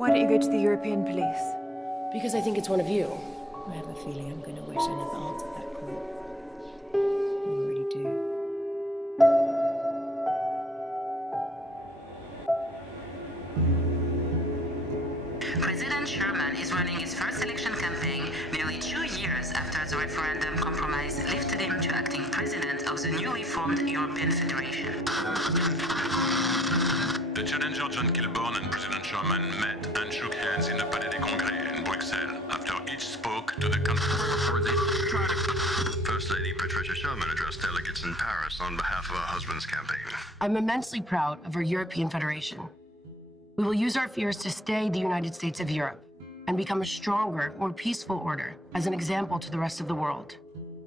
Why don't you go to the European police? Because I think it's one of you. I have a feeling I'm going to wish I never answered that call. I already do. President Sherman is running his first election campaign nearly 2 years after the referendum compromise lifted him to acting president of the newly formed European Federation. The challenger John Kilburn and President Sherman met and shook hands in the Palais des Congrès in Bruxelles after each spoke to the country. First Lady Patricia Sherman addressed delegates in Paris on behalf of her husband's campaign. I'm immensely proud of our European Federation. We will use our fears to stay the United States of Europe and become a stronger, more peaceful order as an example to the rest of the world.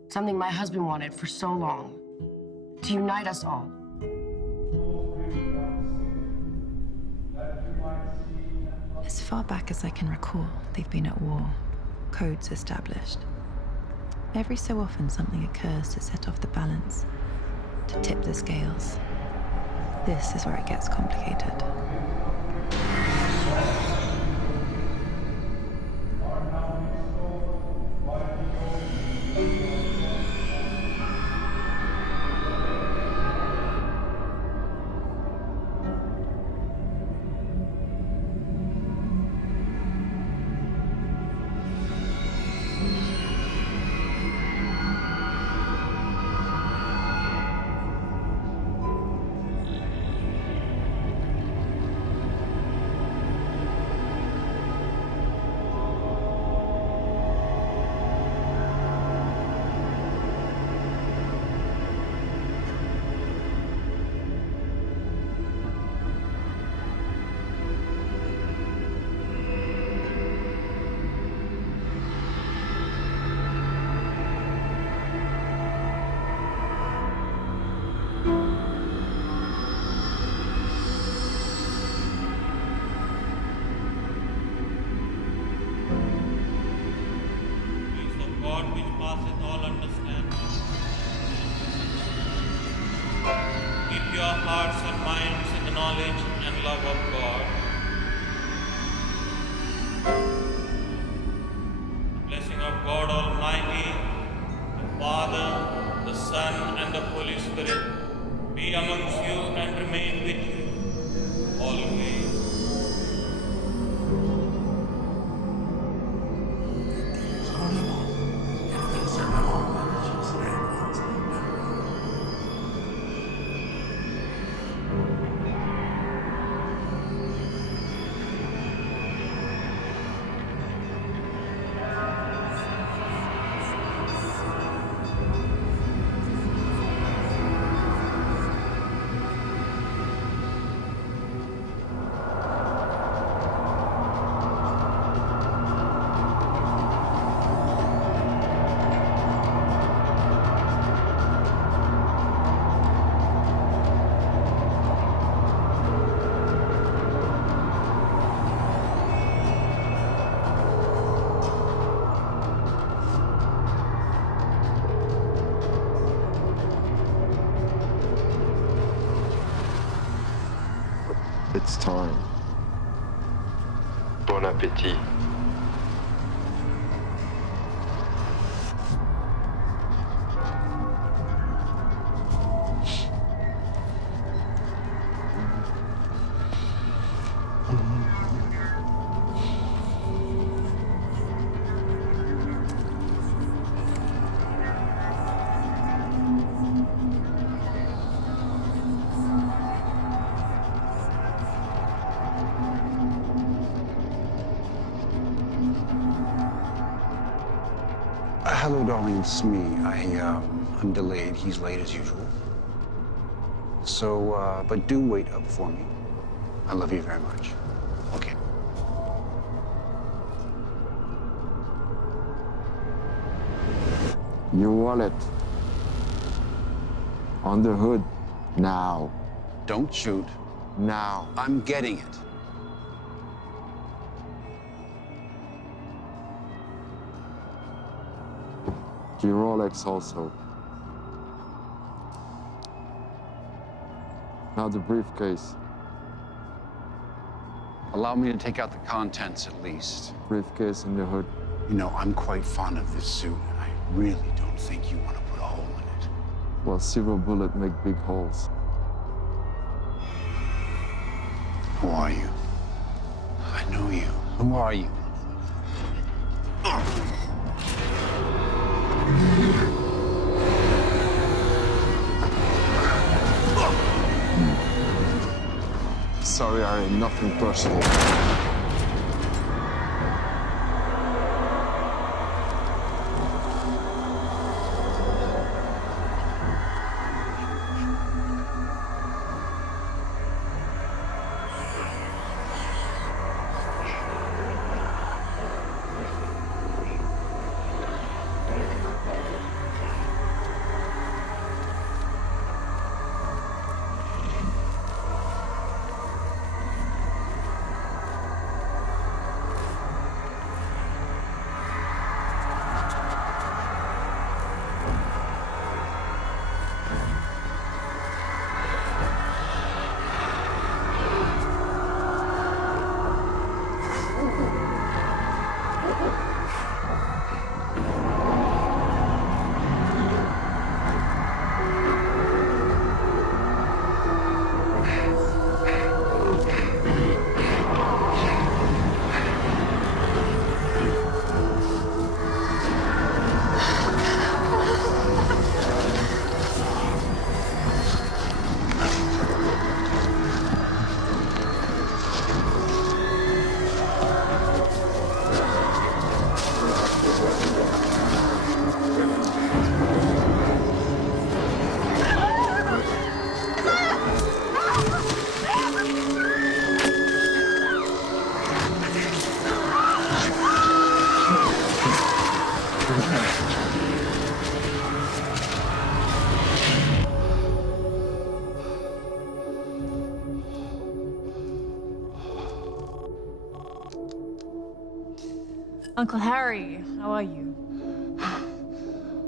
Something my husband wanted for so long. To unite us all. As far back as I can recall, they've been at war, codes established. Every so often something occurs to set off the balance, to tip the scales. This is where it gets complicated. Keep your hearts and minds in the knowledge and love of God. The blessing of God Almighty, the Father, the Son, and the Holy Spirit be amongst you and remain with you always. It's time. Bon appétit. Hello, darling, it's me. I'm delayed. He's late as usual. So, but do wait up for me. I love you very much. Okay. Your wallet. On the hood. Now. Don't shoot. Now. I'm getting it. Your Rolex also. Now the briefcase. Allow me to take out the contents at least. Briefcase in the hood. You know, I'm quite fond of this suit, and I really don't think you want to put a hole in it. Well, silver bullet make big holes. Who are you? I know you. Who are you? Sorry, Harry, nothing personal. Uncle Harry, how are you?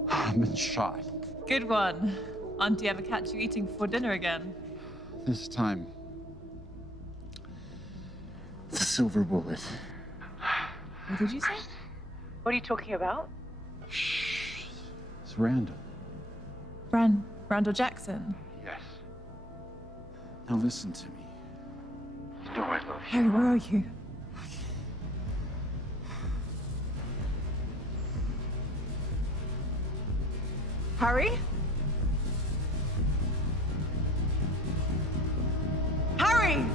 I've been shot. Good one. Auntie ever catch you eating before dinner again? This time, it's a silver bullet. What did you say? What are you talking about? It's random. Randall Jackson. Yes. Now listen to me. You know I love you. Harry, where are you? Harry? Harry!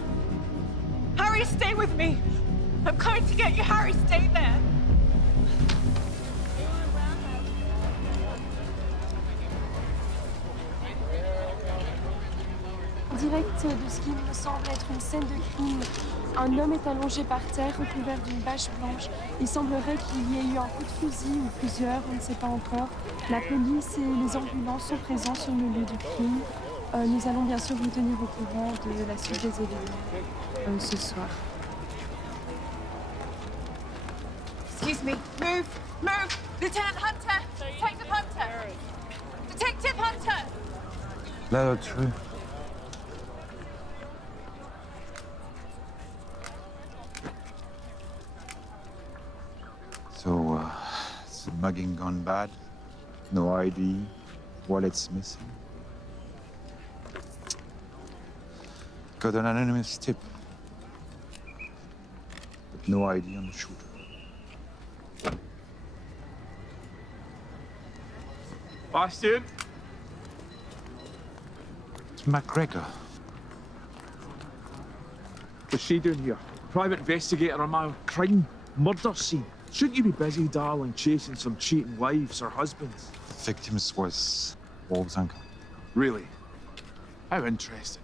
Harry, stay with me! I'm coming to get you, Harry, stay there! Direct de ce qui me semble être une scène de crime. Un homme est allongé par terre, recouvert d'une bâche blanche. Il semblerait qu'il y ait eu un coup de fusil ou plusieurs, on ne sait pas encore. La police et les ambulances sont présents sur le lieu du crime. Nous allons bien sûr vous tenir au courant de la suite des événements ce soir. Excuse me. Move! Move! Lieutenant Hunter! Detective Hunter! Detective Hunter! Là, là-dessus. So, is the mugging gone bad? No ID, wallet's missing. Got an anonymous tip, but no ID on the shooter. Bastien? It's McGregor. What's she doing here? Private investigator on my crime murder scene. Shouldn't you be busy, darling, chasing some cheating wives or husbands? The victims was Wolf's uncle. Really? How interesting.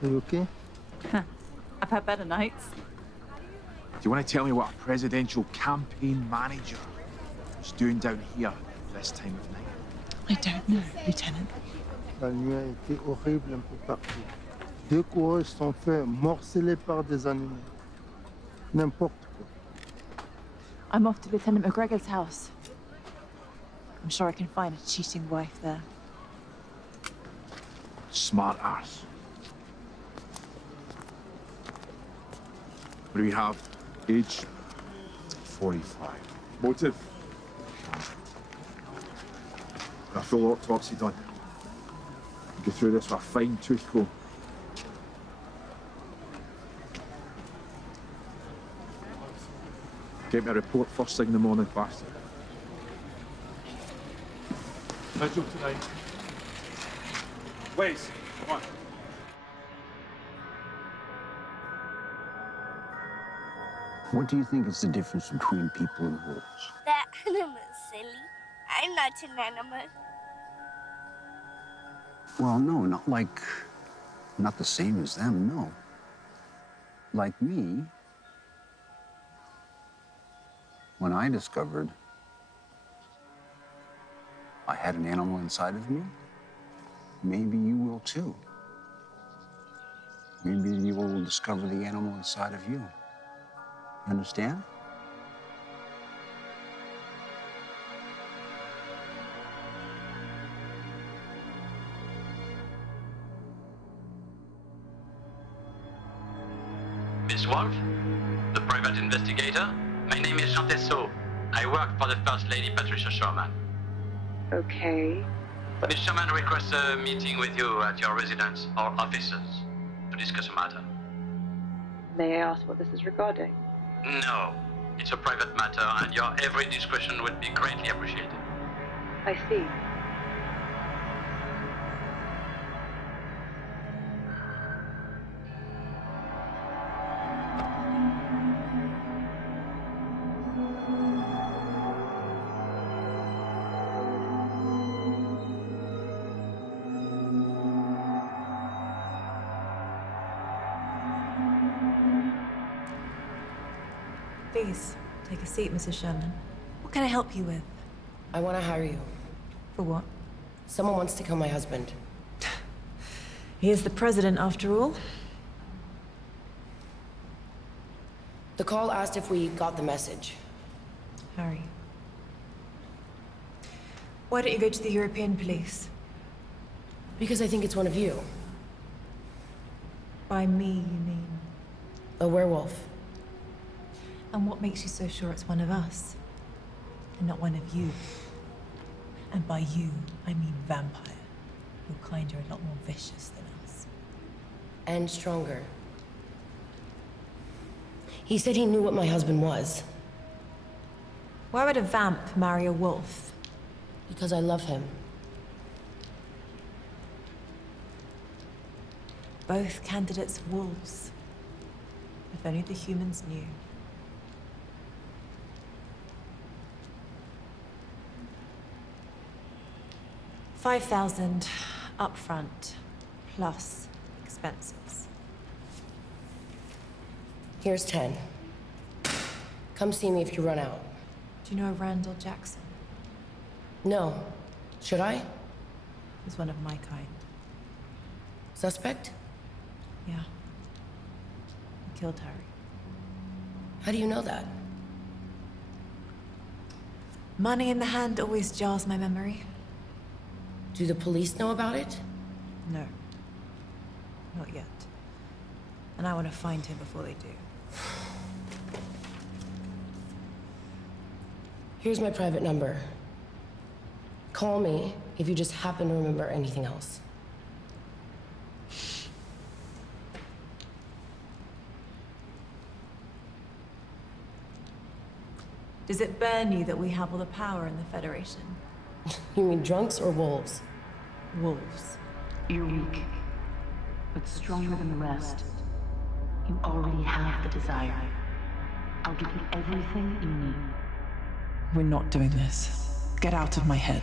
Are you okay? I've had better nights. Do you want to tell me what a presidential campaign manager is doing down here this time of night? I don't know, Lieutenant. La nuit a été horrible un peu partout. 2 coureurs sont faits morcelés par des animaux. N'importe quoi. I'm off to Lieutenant McGregor's house. I'm sure I can find a cheating wife there. Smart ass. What do we have? Age? 45. Motive? A full autopsy done. Go through this with a fine tooth comb. Get me a report first thing in the morning, bastard. Vigil tonight. Wes, come on. What do you think is the difference between people and wolves? That animal's silly. I'm not an animal. Well, no, not the same as them, no. Like me, when I discovered I had an animal inside of me, maybe you will too. Maybe you will discover the animal inside of you. Understand? Miss Wolf, the private investigator. My name is Jean Tessot. I work for the First Lady Patricia Sherman. Okay. Miss Sherman requests a meeting with you at your residence or offices to discuss a matter. May I ask what this is regarding? No, it's a private matter and your every discretion would be greatly appreciated. I see. Please, take a seat, Mrs. Sherman. What can I help you with? I want to hire you. For what? Someone wants to kill my husband. He is the president, after all. The call asked if we got the message. Harry. Why don't you go to the European police? Because I think it's one of you. By me, you mean? A werewolf. And what makes you so sure it's one of us? And not one of you? And by you, I mean vampire. Your kind are a lot more vicious than us. And stronger. He said he knew what my husband was. Why would a vamp marry a wolf? Because I love him. Both candidates wolves. If only the humans knew. 5,000 upfront, plus expenses. Here's 10. Come see me if you run out. Do you know Randall Jackson? No. Should I? He's one of my kind. Suspect? Yeah. He killed Harry. How do you know that? Money in the hand always jars my memory. Do the police know about it? No. Not yet. And I want to find him before they do. Here's my private number. Call me if you just happen to remember anything else. Does it burn you that we have all the power in the Federation? You mean drunks or wolves? Wolves. You're weak, but stronger than the rest. You already have the desire. I'll give you everything you need. We're not doing this. Get out of my head.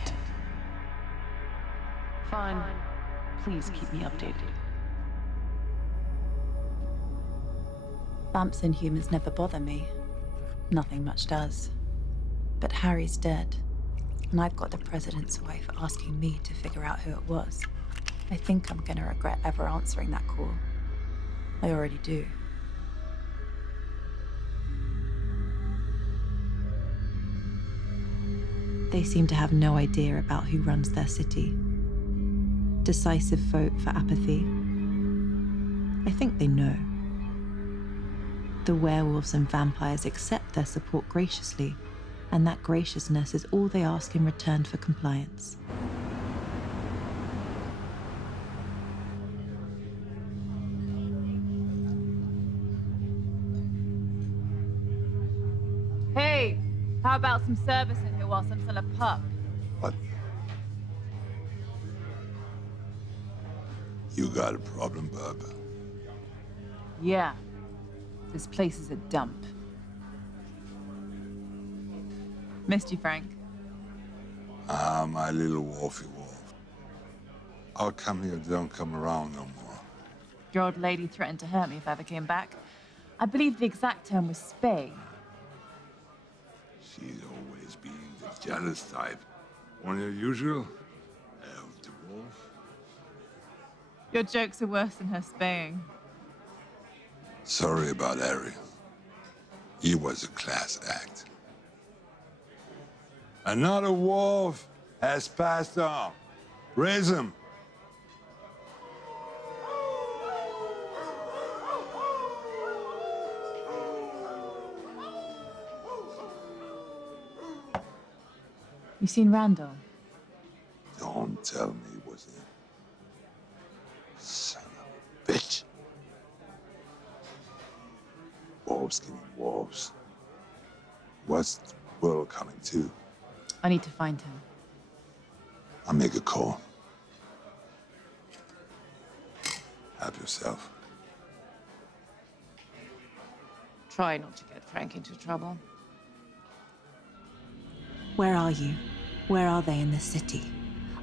Fine. Please keep me updated. Vamps and humans never bother me. Nothing much does. But Harry's dead. And I've got the president's wife asking me to figure out who it was. I think I'm gonna regret ever answering that call. I already do. They seem to have no idea about who runs their city. Decisive vote for apathy. I think they know. The werewolves and vampires accept their support graciously, and that graciousness is all they ask in return for compliance. Hey, how about some service in here whilst I'm still a pup? What? You got a problem, bub? Yeah. This place is a dump. Missed you, Frank. Ah, my little wolfy wolf. How come you don't come around no more? Your old lady threatened to hurt me if I ever came back. I believe the exact term was spay. She's always being the jealous type. One of the usual? Elf the wolf? Your jokes are worse than her spaying. Sorry about Harry. He was a class act. Another wolf has passed on. Raise him. You seen Randall? Don't tell me it was him. Son of a bitch. Wolves killing wolves. What's the world coming to? I need to find him. I'll make a call. Help yourself. Try not to get Frank into trouble. Where are you? Where are they in the city?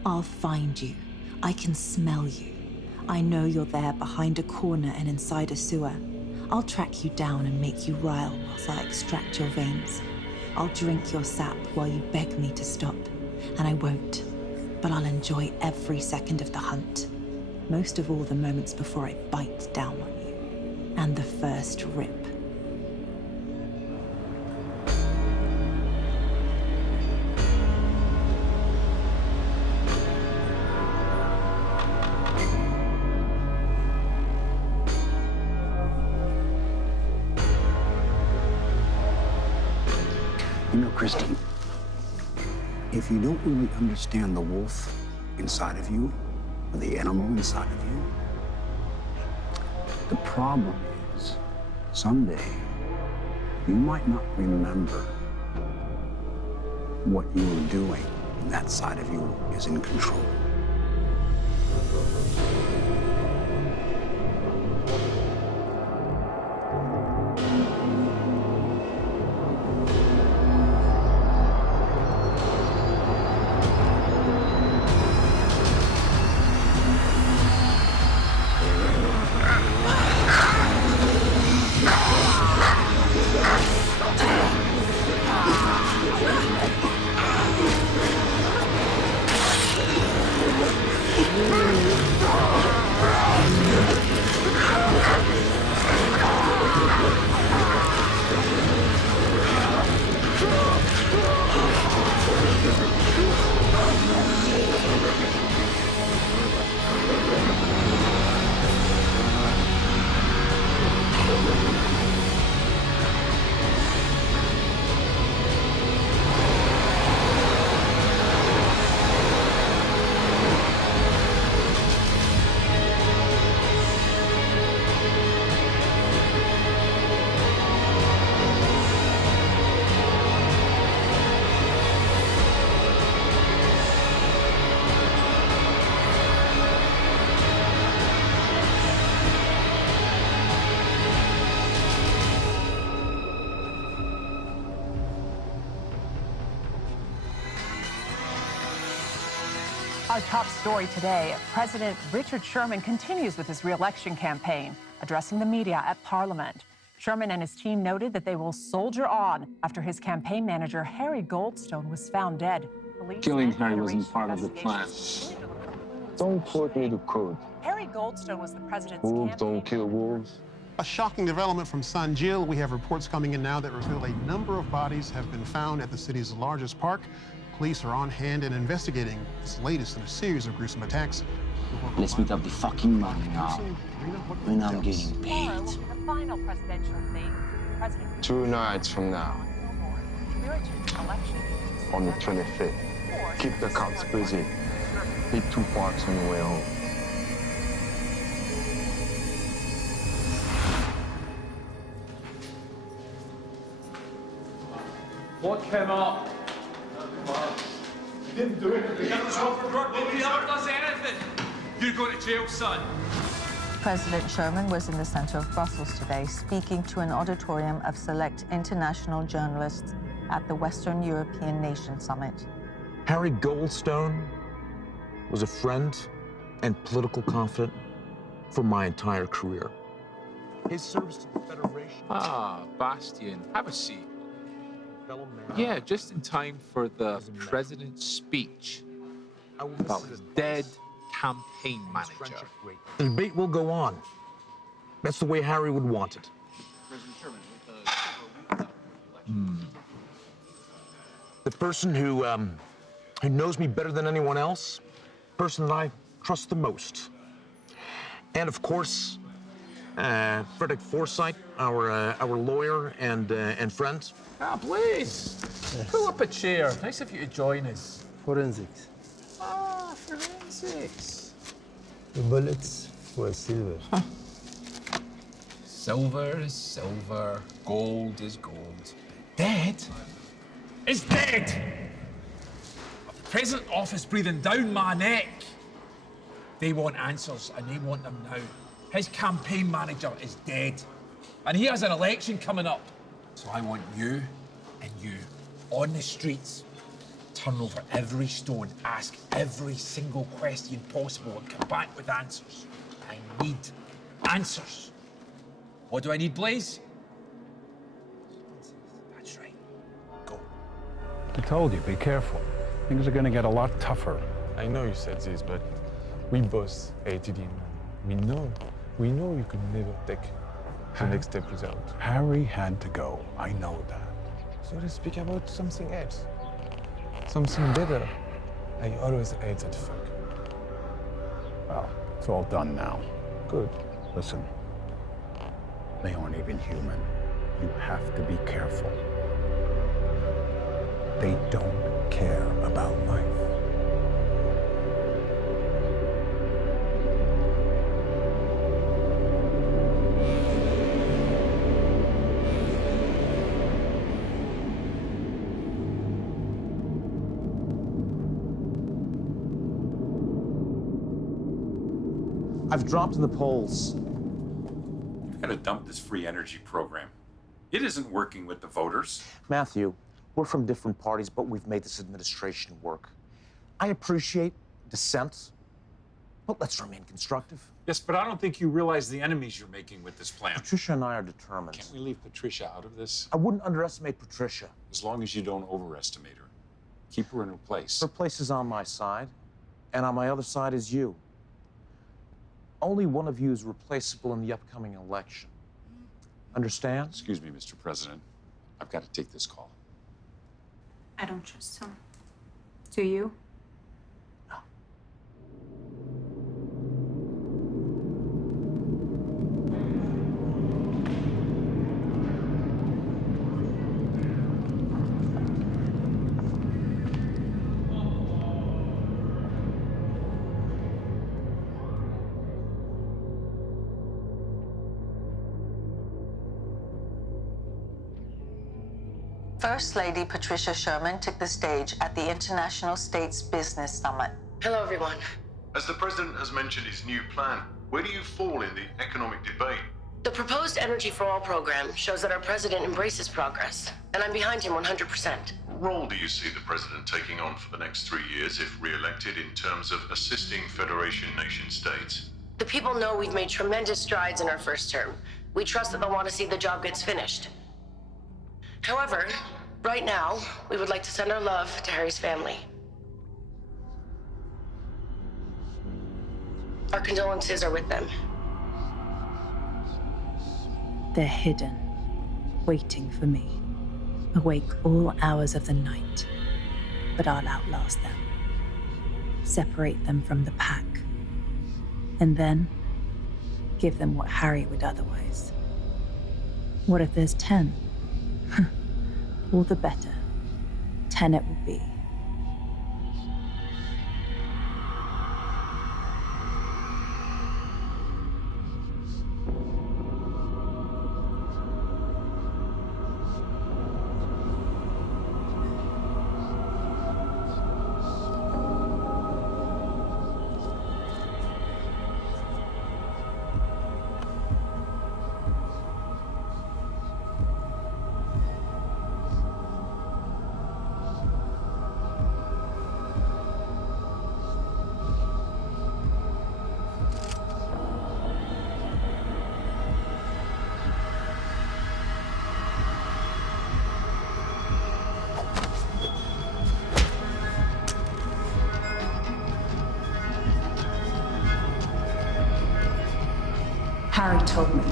I'll find you. I can smell you. I know you're there behind a corner and inside a sewer. I'll track you down and make you rile whilst I extract your veins. I'll drink your sap while you beg me to stop. And I won't, but I'll enjoy every second of the hunt. Most of all the moments before I bite down on you. And the first rip. You know, Christine, if you don't really understand the wolf inside of you, or the animal inside of you, the problem is, someday, you might not remember what you were doing, and that side of you is in control. Our top story today, President Richard Sherman continues with his re-election campaign, addressing the media at Parliament. Sherman and his team noted that they will soldier on after his campaign manager, Harry Goldstone, was found dead. Killing Harry wasn't part of the plan. Don't quote me the code. Harry Goldstone was the president's Wolves don't kill wolves. A shocking development from San Gil. We have reports coming in now that reveal a number of bodies have been found at the city's largest park. Police are on hand and investigating this latest in a series of gruesome attacks. Let's meet up the fucking money now. When I'm getting paid. The final presidential debate, President 2 nights from now, on the 25th. Keep the cops busy. Hit 2 parks on the way home. What came up? You didn't do anything. Nobody ever does anything. You're going to jail, son. President Sherman was in the center of Brussels today, speaking to an auditorium of select international journalists at the Western European Nation Summit. Harry Goldstone was a friend and political confidant for my entire career. His service to the Federation... Ah, Bastian, have a seat. Yeah, just in time for the president's speech about his dead campaign manager. The debate will go on. That's the way Harry would want it. The person who knows me better than anyone else, person that I trust the most. And of course, Frederick Forsyth, our lawyer and friend. Ah, please. Pull up a chair. Nice of you to join us. Forensics. Ah, forensics. The bullets were silver. Silver is silver. Gold is gold. Dead is dead. A present office breathing down my neck. They want answers, and they want them now. His campaign manager is dead, and he has an election coming up. So I want you and you on the streets. Turn over every stone, ask every single question possible, and come back with answers. I need answers. What do I need, Blaze? That's right. Go. I told you, be careful. Things are gonna get a lot tougher. I know you said this, but we both hated him. We know you could never take the next step without. Harry had to go. I know that. So let's speak about something else. Something better. I always hate that fuck. Well, it's all done now. Good. Listen, they aren't even human. You have to be careful. They don't care about life. I've dropped in the polls. We've got to dump this free energy program. It isn't working with the voters. Matthew, we're from different parties, but we've made this administration work. I appreciate dissent, but let's remain constructive. Yes, but I don't think you realize the enemies you're making with this plan. Patricia and I are determined. Can't we leave Patricia out of this? I wouldn't underestimate Patricia. As long as you don't overestimate her. Keep her in her place. Her place is on my side, and on my other side is you. Only one of you is replaceable in the upcoming election. Understand? Excuse me, Mr. President. I've got to take this call. I don't trust him. Do you? First Lady Patricia Sherman took the stage at the International States Business Summit. Hello, everyone. As the president has mentioned his new plan, where do you fall in the economic debate? The proposed Energy for All program shows that our president embraces progress, and I'm behind him 100%. What role do you see the president taking on for the next 3 years if re-elected in terms of assisting Federation nation states? The people know we've made tremendous strides in our first term. We trust that they'll want to see the job gets finished. However, right now, we would like to send our love to Harry's family. Our condolences are with them. They're hidden, waiting for me, awake all hours of the night. But I'll outlast them, separate them from the pack, And then give them what Harry would otherwise. What if there's 10? All the better. 10 it will be. Harry told me.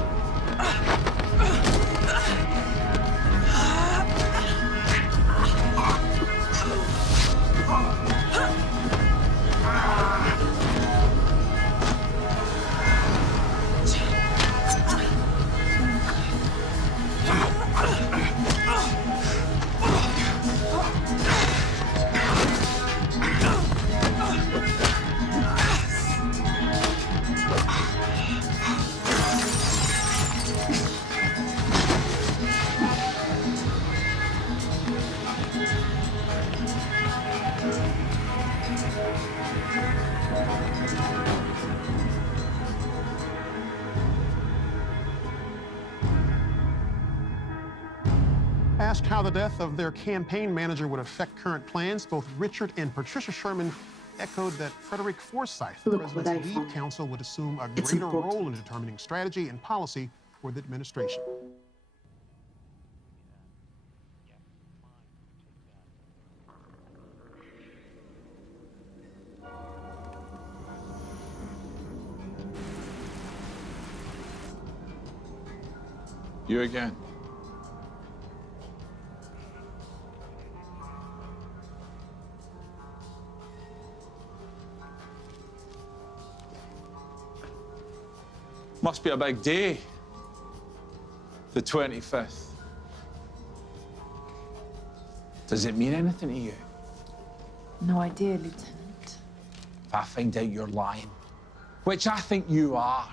Asked how the death of their campaign manager would affect current plans, both Richard and Patricia Sherman echoed that Frederick Forsyth, the president's lead counsel, would assume a greater role in determining strategy and policy for the administration. You again. Must be a big day. The 25th. Does it mean anything to you? No idea, Lieutenant. If I find out you're lying, which I think you are,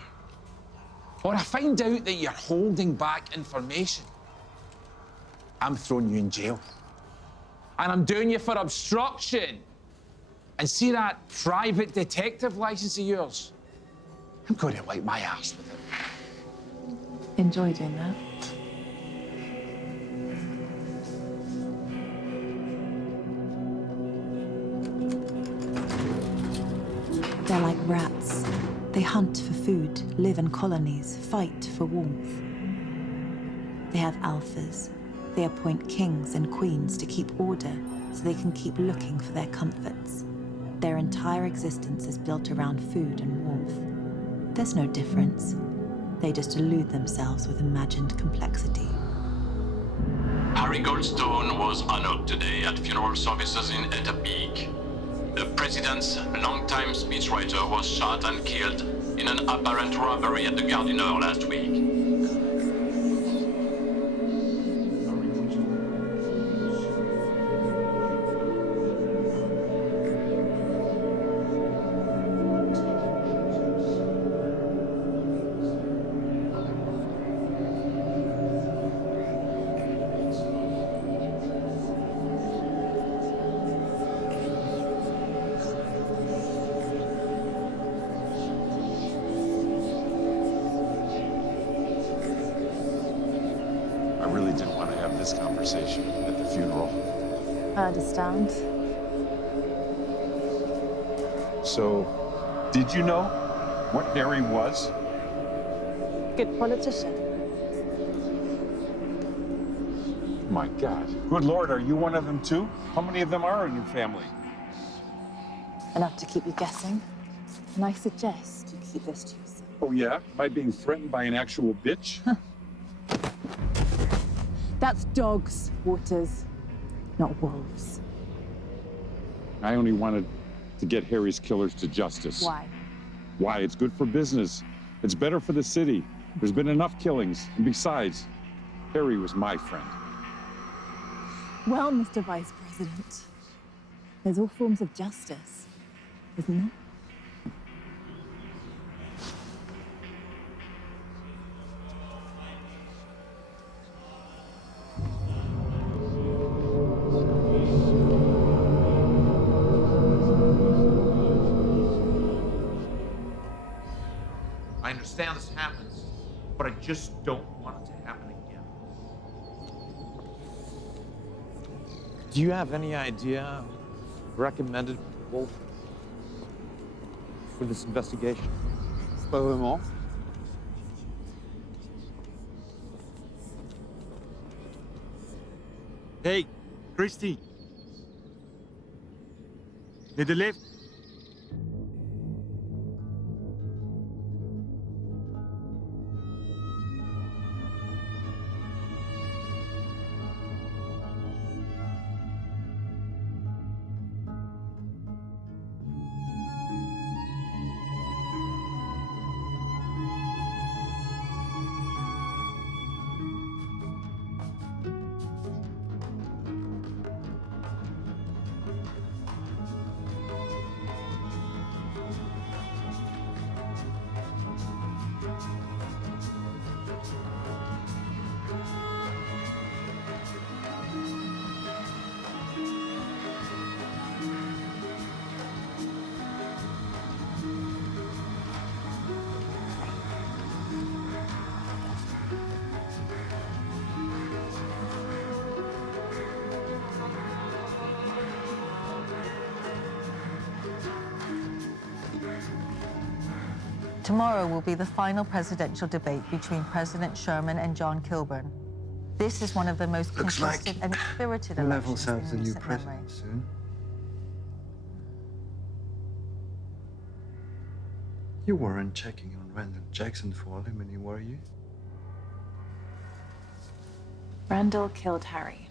or I find out that you're holding back information, I'm throwing you in jail. And I'm doing you for obstruction. And see that private detective license of yours? I'm going to wipe my ass with it. Enjoy doing that. They're like rats. They hunt for food, live in colonies, fight for warmth. They have alphas. They appoint kings and queens to keep order so they can keep looking for their comforts. Their entire existence is built around food and warmth. There's no difference. They just elude themselves with imagined complexity. Harry Goldstone was honored today at funeral services in Eta Peak. The president's longtime speechwriter was shot and killed in an apparent robbery at the Gardiner last week. I really didn't want to have this conversation at the funeral. I understand. So, did you know what Harry was? Good politician. My God. Good Lord, are you one of them too? How many of them are in your family? Enough to keep you guessing. And I suggest you keep this to yourself. Oh yeah? Am I being threatened by an actual bitch? That's dogs, Waters, not wolves. I only wanted to get Harry's killers to justice. Why? Why? It's good for business. It's better for the city. There's been enough killings. And besides, Harry was my friend. Well, Mr. Vice President, there's all forms of justice, isn't there? I understand this happens, but I just don't want it to happen again. Do you have any idea recommended people for this investigation? Pas vraiment. Hey, Christy. Need a lift? Tomorrow will be the final presidential debate between President Sherman and John Kilburn. This is one of the most Looks contested like and spirited we'll elections have ourselves in a new recent memory. president soon. You weren't checking on Randall Jackson for him, any were you? Randall killed Harry.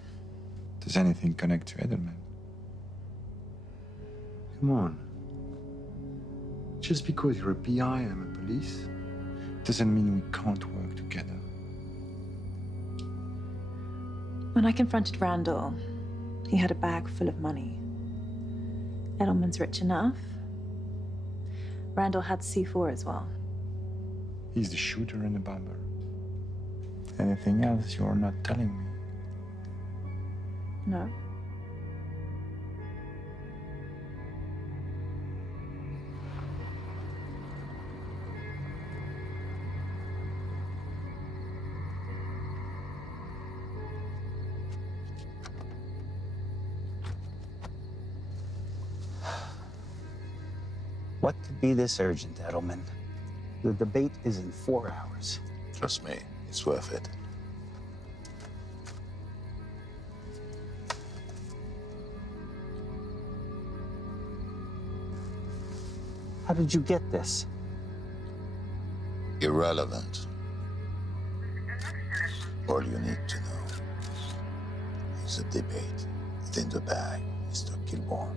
Does anything connect to Edelman? Come on. Just because you're a PI and I'm a police, doesn't mean we can't work together. When I confronted Randall, he had a bag full of money. Edelman's rich enough. Randall had C4 as well. He's the shooter and the bomber. Anything else you're not telling me? No. What could be this urgent, Edelman? The debate is in 4 hours. Trust me, it's worth it. How did you get this? Irrelevant. All you need to know is a debate within the bag, Mr. Kilborn.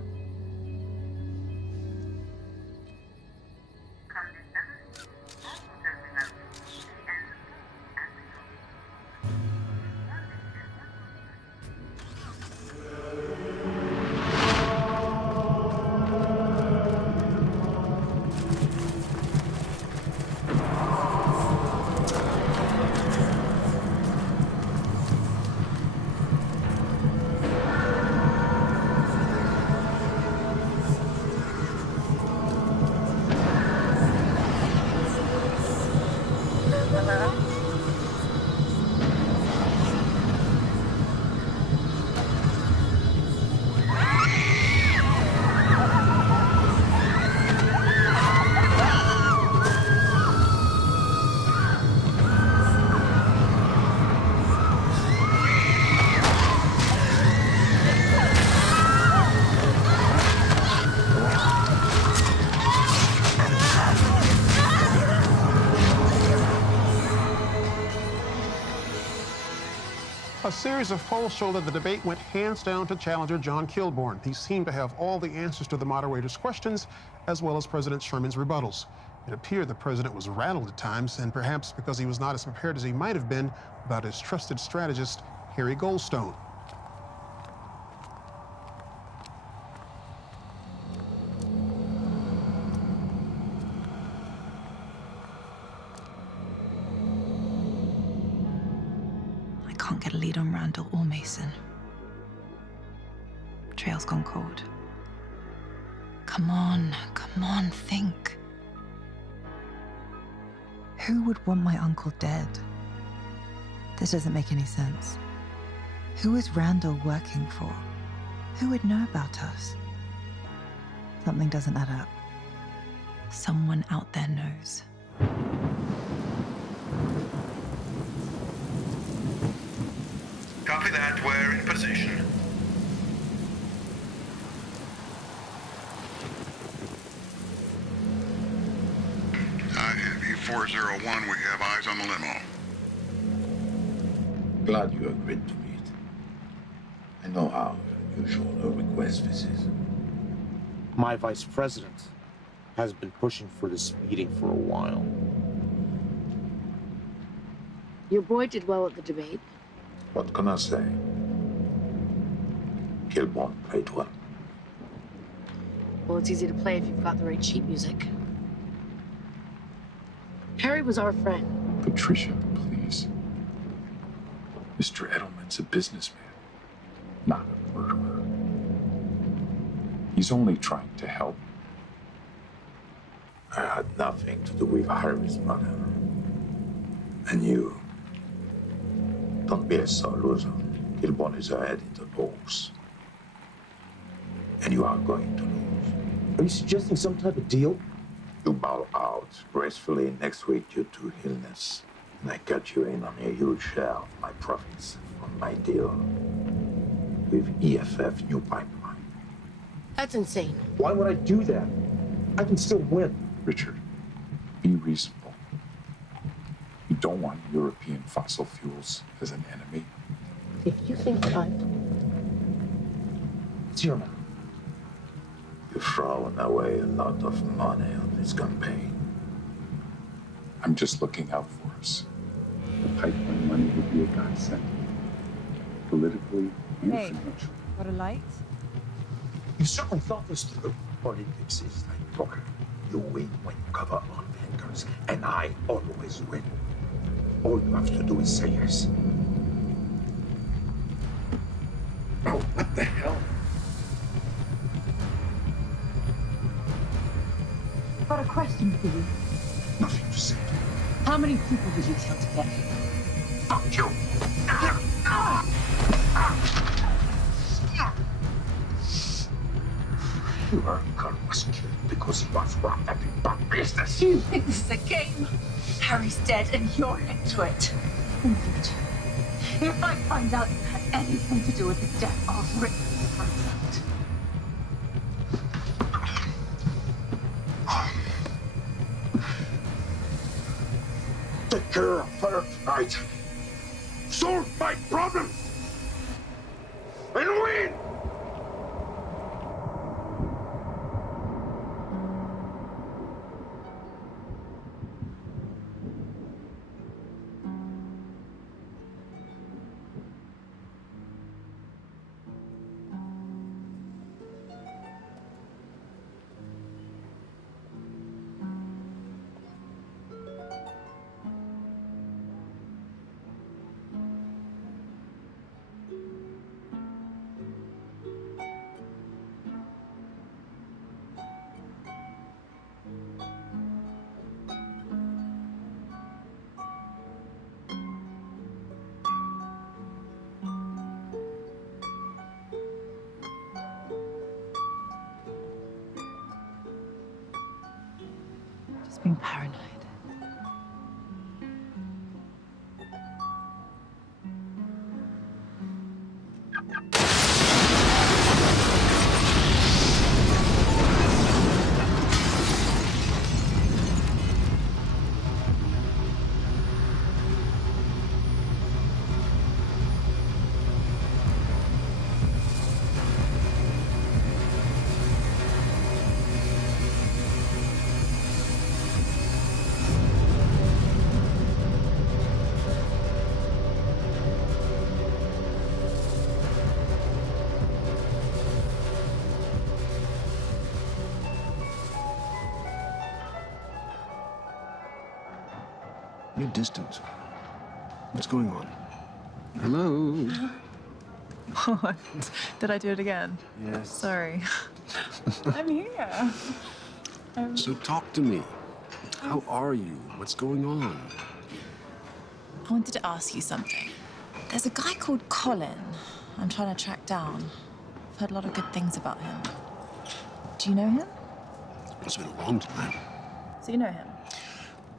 A series of polls show that the debate went hands down to challenger John Kilborn. He seemed to have all the answers to the moderator's questions, as well as President Sherman's rebuttals. It appeared the president was rattled at times, and perhaps because he was not as prepared as he might have been about his trusted strategist, Harry Goldstone. I can't get a lead on Randall or Mason. Trail's gone cold. Come on, think. Who would want my uncle dead? This doesn't make any sense. Who is Randall working for? Who would know about us? Something doesn't add up. Someone out there knows. Copy that, we're in position. E401, we have eyes on the limo. Glad you agreed to meet. I know how unusual a request this is. My vice president has been pushing for this meeting for a while. Your boy did well at the debate. What can I say? Kilborn played well. Well, it's easy to play if you've got the right sheet music. Harry was our friend. Patricia, please. Mr. Edelman's a businessman, not a murderer. He's only trying to help. I had nothing to do with Harry's murder. And you, don't be a sore loser. Kilborn is ahead in the polls. And you are going to lose. Are you suggesting some type of deal? You bow out gracefully next week due to illness. And I cut you in on a huge share of my profits from my deal with EFF New Pipeline. That's insane. Why would I do that? I can still win. Richard, be reasonable. You don't want European fossil fuels as an enemy. If you think that It's your mouth. You've thrown away a lot of money on this campaign. I'm just looking out for us. The pipeline money would be a godsend. Politically and Hey, financially. got a light? You certainly thought this through. Politics is like poker. You win when you cover all bankers, and I always win. All you have to do is say yes. Oh, what the hell? I've got a question for you. Nothing to say. How many people did you kill today? Fuck you! Your uncle was killed because he was wrapped up in bad business. You think this is a game? Harry's dead and you're into it. Good. If I find out you had anything to do with his death, I'll rip the throats out. Take care of her tonight. Solve my problems! And win! Just being paranoid. You're distant. What's going on? Hello? What? Did I do it again? Yes. Sorry. I'm here. So talk to me. How are you? What's going on? I wanted to ask you something. There's a guy called Colin I'm trying to track down. I've heard a lot of good things about him. Do you know him? It's been a long time. So you know him?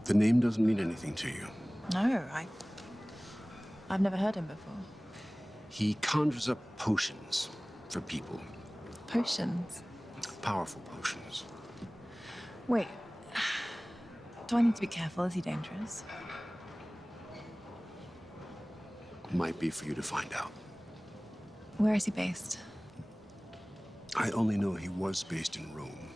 The name doesn't mean anything to you. No, I've never heard him before. He conjures up potions for people. Potions? Powerful potions. Wait. Do I need to be careful? Is he dangerous? Might be for you to find out. Where is he based? I only know he was based in Rome.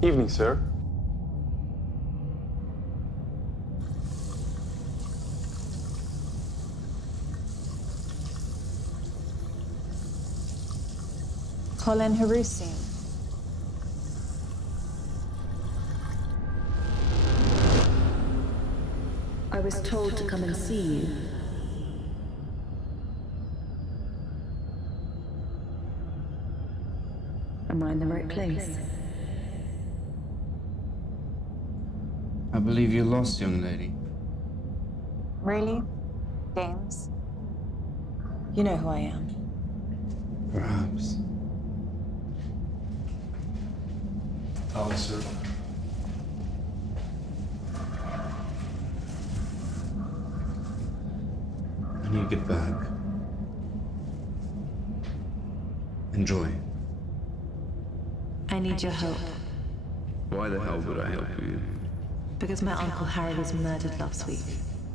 Evening, sir. Colin Harusi. I was told to come and see you. Am I in the right place? I believe you're lost, young lady. Really? Games? You know who I am. Perhaps. Sir. When you get back, enjoy. I need your help. Why the hell would I help you? Because my Uncle Harry was murdered last week,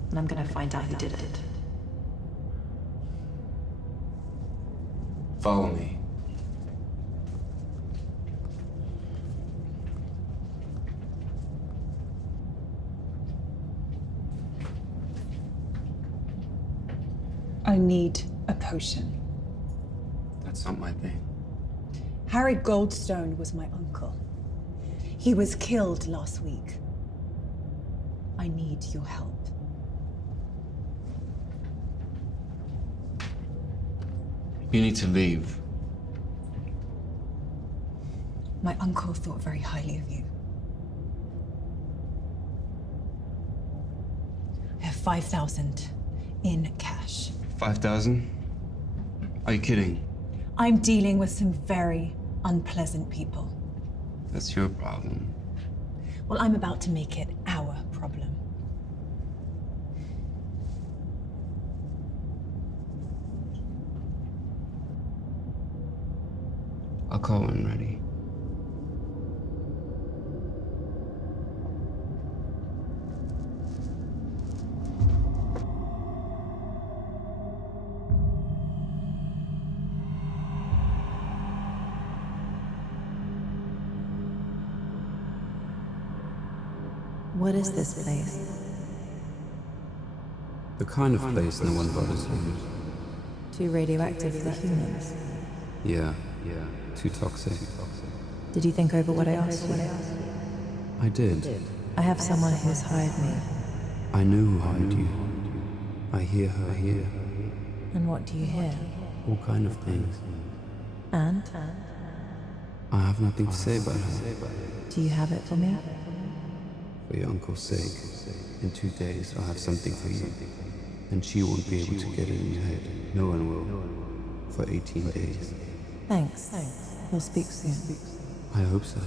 and I'm gonna find out who did it. Follow me. I need a potion. That's not my thing. Harry Goldstone was my uncle. He was killed last week. I need your help. You need to leave. My uncle thought very highly of you. I have 5,000 in cash. 5,000? Are you kidding? I'm dealing with some very unpleasant people. That's your problem. Well, I'm about to make it our problem. I'll call when ready. What is this place? The kind of place no one bothers you. Too radioactive for humans. Yeah, too toxic. Did you think over what I asked you? I did. I have someone who's hired me. I know who hired you. I hear her here. And what do you hear? All kind of things. And? I have nothing to say about her. Do you have it for me? For your uncle's sake, in 2 days I'll have something for you. And she won't be able to get it in your head. No one will. For 18 days. Thanks. We'll speak soon. I hope so.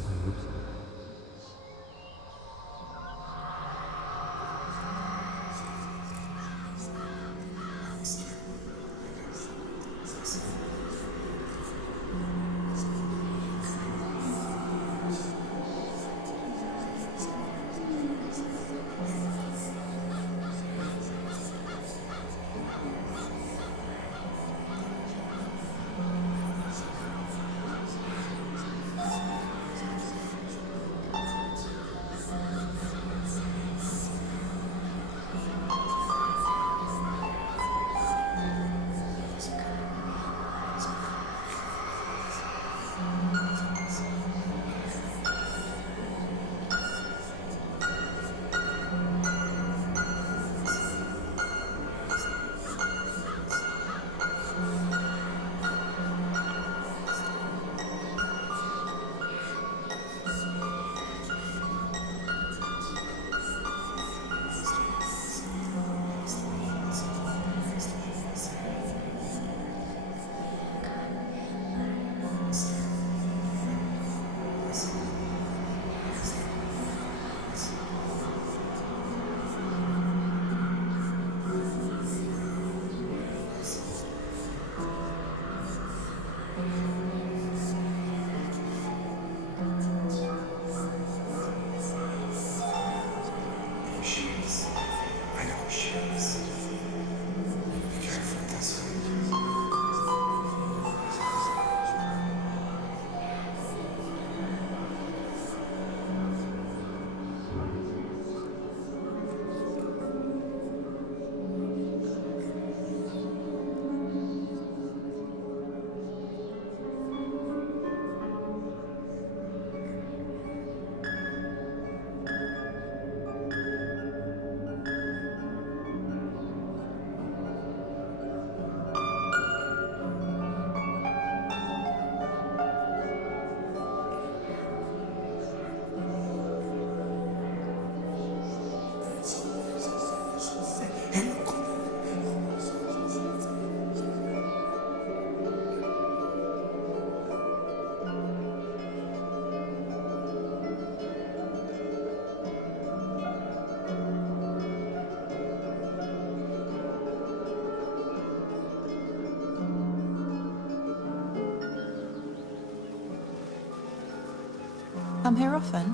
Come here often?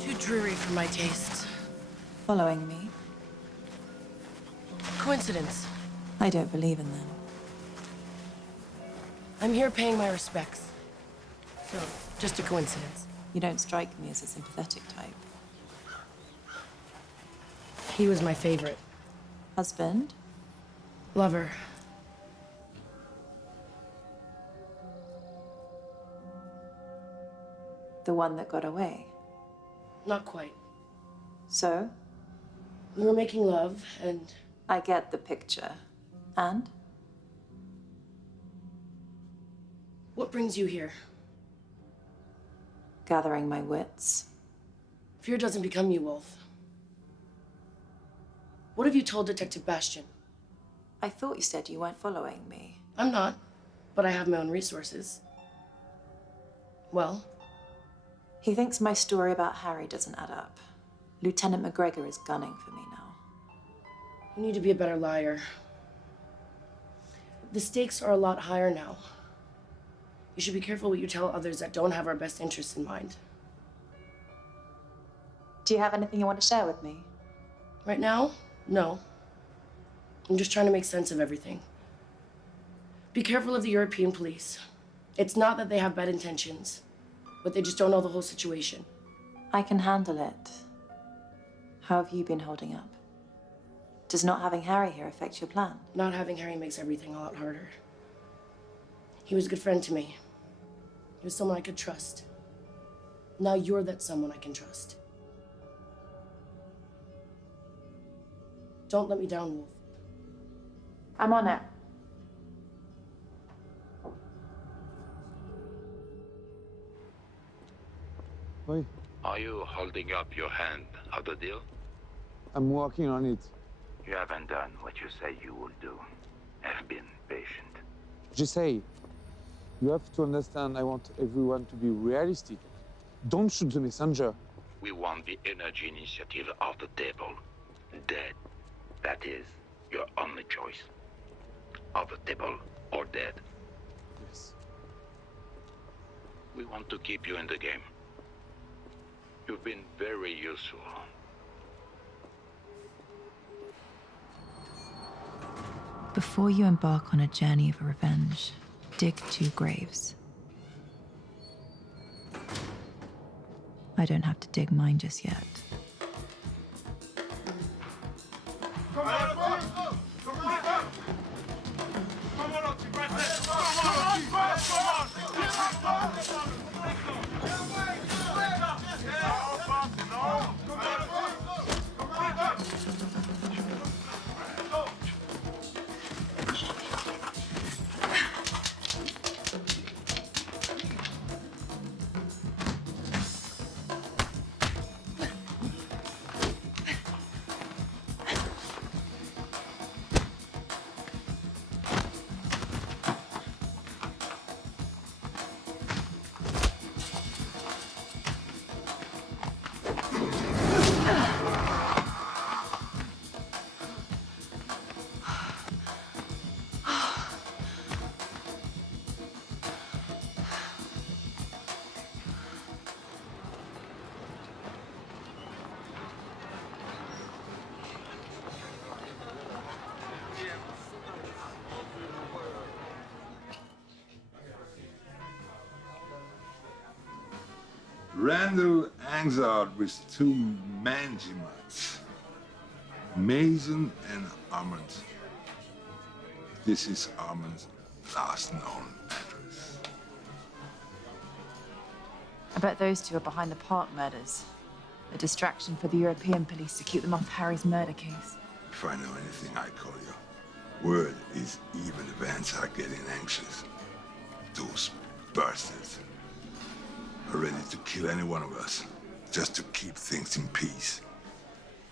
Too dreary for my taste. Following me? Coincidence. I don't believe in them. I'm here paying my respects. So, just a coincidence. You don't strike me as a sympathetic type. He was my favorite. Husband? Lover. The one that got away? Not quite. So? We were making love, and... I get the picture. And? What brings you here? Gathering my wits. Fear doesn't become you, Wolf. What have you told Detective Bastian? I thought you said you weren't following me. I'm not, but I have my own resources. Well? He thinks my story about Harry doesn't add up. Lieutenant McGregor is gunning for me now. You need to be a better liar. The stakes are a lot higher now. You should be careful what you tell others that don't have our best interests in mind. Do you have anything you want to share with me? Right now, no. I'm just trying to make sense of everything. Be careful of the European police. It's not that they have bad intentions, but they just don't know the whole situation. I can handle it. How have you been holding up? Does not having Harry here affect your plan? Not having Harry makes everything a lot harder. He was a good friend to me. He was someone I could trust. Now you're that someone I can trust. Don't let me down, Wolf. I'm on it. Oi, Are you holding up your hand of the deal? I'm working on it. You haven't done what you said you would do. Have been patient. Just say, you have to understand I want everyone to be realistic. Don't shoot the messenger. We want the energy initiative off the table. Dead. That is your only choice. Off the table or dead. Yes. We want to keep you in the game. You've been very useful. Before you embark on a journey of revenge, dig 2 graves. I don't have to dig mine just yet. Randall hangs out with 2 Manjimats, Mason and Armand. This is Armand's last known address. I bet those 2 are behind the Park murders. A distraction for the European police to keep them off Harry's murder case. If I know anything, I call you. Word is evil events are getting anxious. Those bastards are ready to kill any one of us, just to keep things in peace.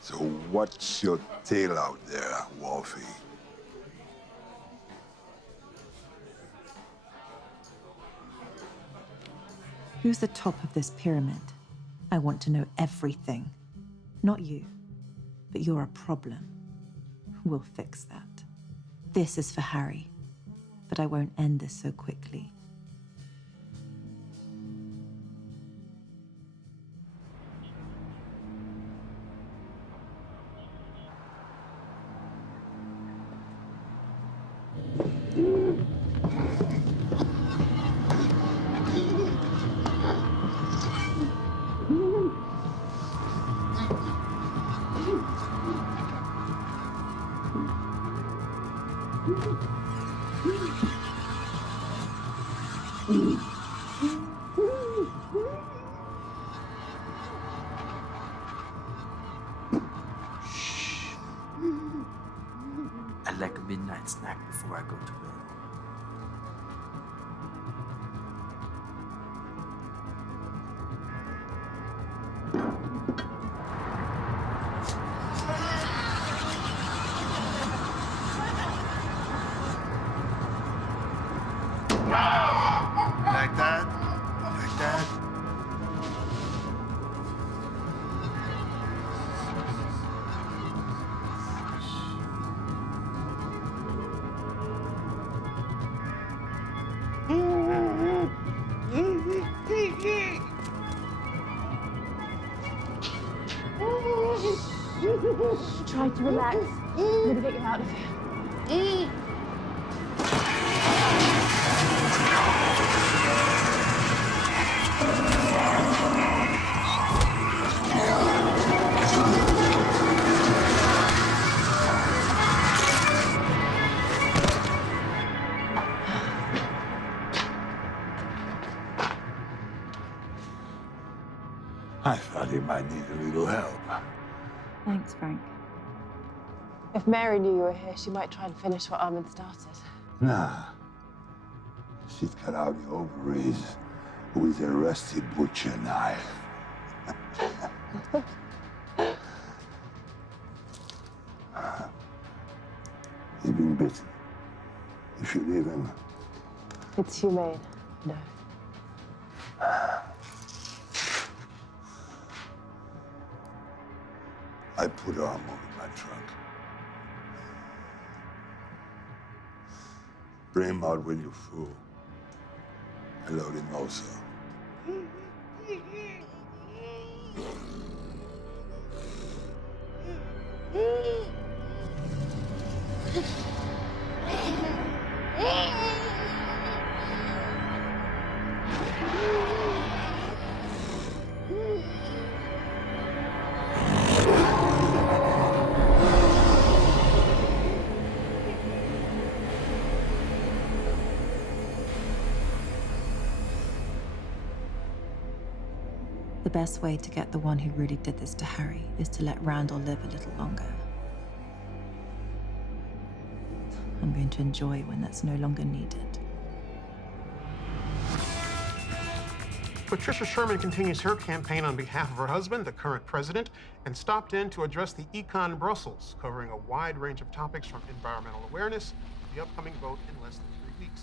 So what's your tale out there, Wolfie? Who's the top of this pyramid? I want to know everything. Not you, but you're a problem. We'll fix that. This is for Harry, but I won't end this so quickly. I like a midnight snack before I go to bed. Like that? Like that? Try to relax. I'm gonna get you out of here. He might need a little help. Thanks, Frank. If Mary knew you were here, she might try and finish what Armin started. Nah. She'd cut out the ovaries with a rusty butcher knife. He's been bitten. You should leave him. It's humane, no. I put armor in my trunk. Bring him out when you're full. I load him also. The best way to get the one who really did this to Harry is to let Randall live a little longer. I'm going to enjoy when that's no longer needed. Patricia Sherman continues her campaign on behalf of her husband, the current president, and stopped in to address the Econ Brussels, covering a wide range of topics from environmental awareness to the upcoming vote in less than 3 weeks.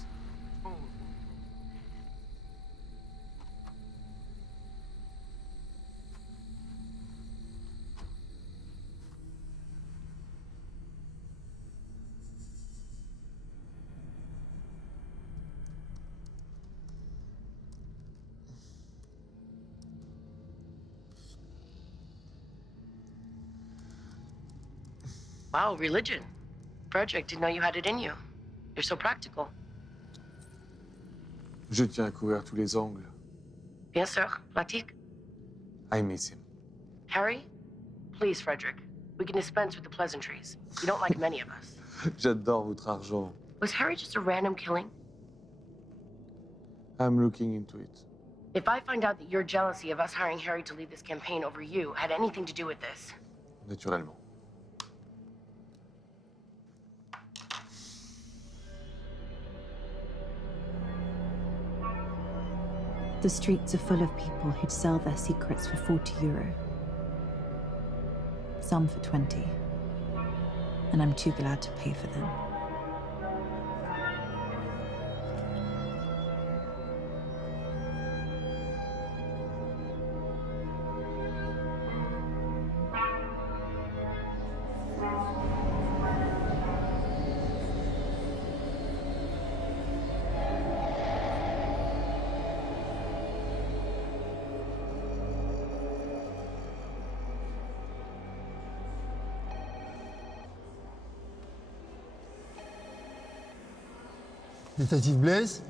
Wow, religion. Frederick, didn't know you had it in you. You're so practical. Je tiens à couvrir tous les angles. Bien sûr, pratique. I miss him. Harry, please, Frederick. We can dispense with the pleasantries. You don't like many of us. J'adore votre argent. Was Harry just a random killing? I'm looking into it. If I find out that your jealousy of us hiring Harry to lead this campaign over you had anything to do with this. Naturellement. The streets are full of people who'd sell their secrets for €40. Some for 20. And I'm too glad to pay for them. Detective Blaze?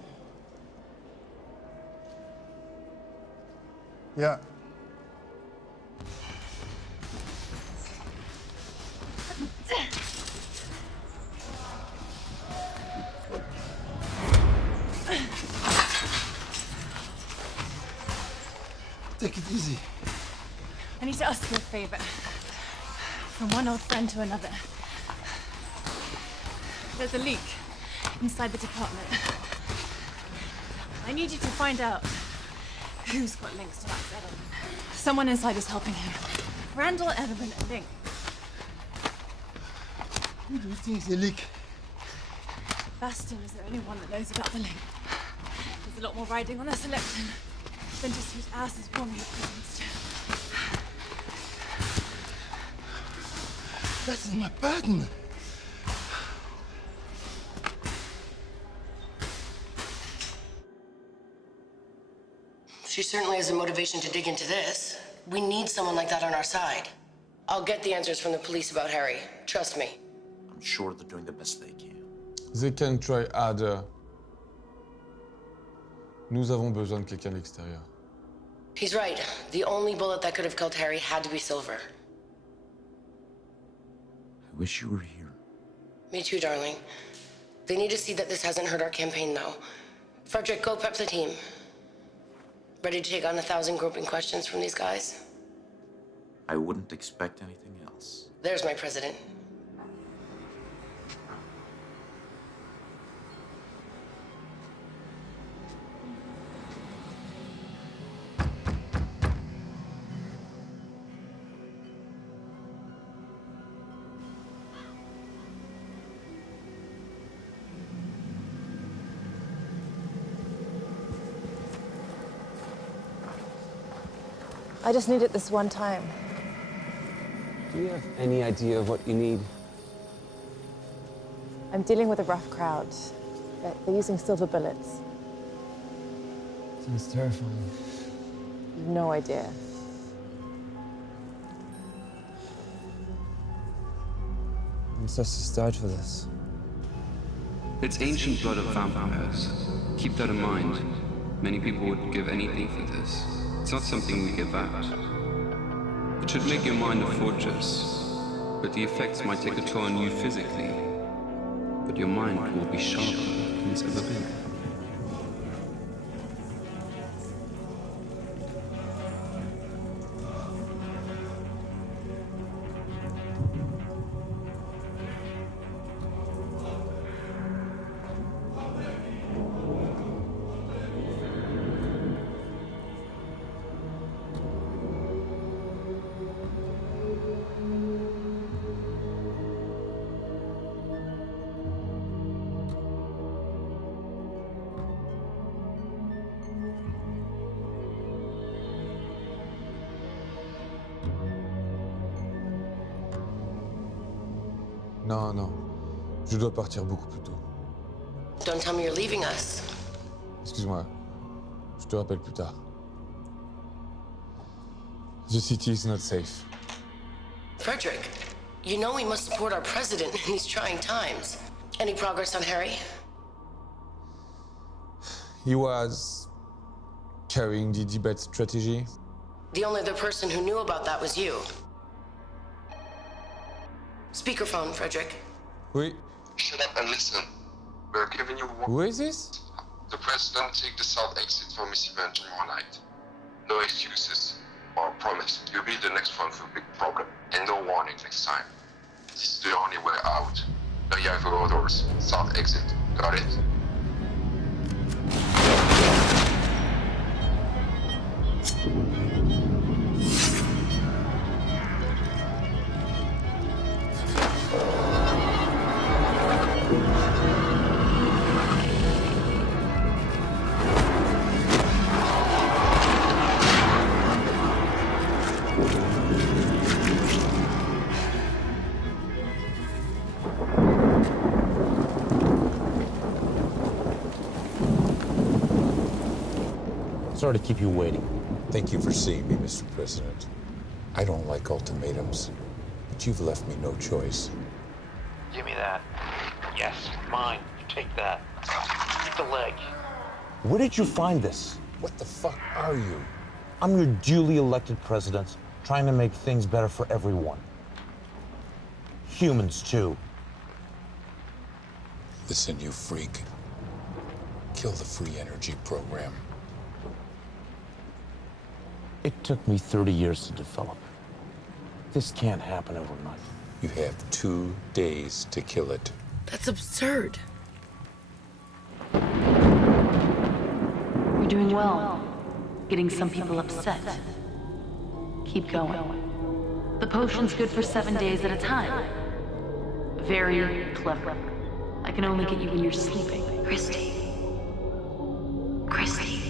Yeah. Take it easy. I need to ask you a favor. From one old friend to another. There's a leak inside the department. I need you to find out who's got links to that settlement. Someone inside is helping him. Randall Edelman and Link. Who do you think is the leak? Baston is the only one that knows about the link. There's a lot more riding on this election than just whose ass is warming the prisons. That's my partner. She certainly has the motivation to dig into this. We need someone like that on our side. I'll get the answers from the police about Harry. Trust me. I'm sure they're doing the best they can. They can try harder. Nous avons besoin de quelqu'un de l'extérieur. He's right. The only bullet that could have killed Harry had to be silver. I wish you were here. Me too, darling. They need to see that this hasn't hurt our campaign, though. Frederick, go prep the team. Ready to take on 1,000 groping questions from these guys? I wouldn't expect anything else. There's my president. I just need it this one time. Do you have any idea of what you need? I'm dealing with a rough crowd. They're using silver bullets. Sounds terrifying. No idea. I'm supposed to start for this. It's ancient blood of vampires. Keep that in mind. Many people would give anything for this. It's not something we give out. It should make your mind a fortress, but the effects might take a toll on you physically. But your mind will be sharper than it's ever been. Non, non. Je dois partir beaucoup plus tôt. Don't tell me you're leaving us. Excuse-moi. Je te rappelle plus tard. The city is not safe. Frederick, you know we must support our president in these trying times. Any progress on Harry? He was carrying the debate strategy. The only other person who knew about that was you. Speakerphone, Frederick. Oui. Shut up and listen. We're giving you one. Who is this? The president take the south exit for Miss Event tomorrow night. No excuses. Or promise. You'll be the next one for a big problem. And no warning next time. This is the only way out. No Yahoo orders. South exit. Got it? Sorry to keep you waiting. Thank you for seeing me, Mr. President. I don't like ultimatums, but you've left me no choice. Give me that. Yes, mine. You take that. Take the leg. Where did you find this? What the fuck are you? I'm your duly elected president, trying to make things better for everyone. Humans, too. Listen, you freak. Kill the free energy program. It took me 30 years to develop. This can't happen overnight. You have 2 days to kill it. That's absurd. You're doing well. Getting some people upset. Keep going. The potion's good for 7 days at a time. Very clever. I can only get you when you're sleeping. Christy. Christy.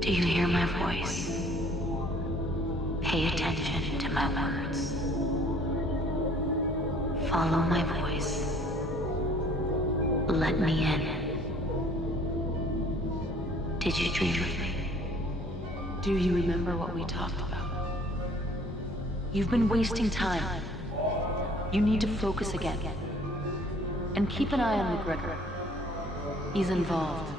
Do you hear my voice? Pay attention to my words. Follow my voice. Let me in. Did you dream of me? Do you remember what we talked about? You've been wasting time. You need to focus again. And keep an eye on McGregor. He's involved.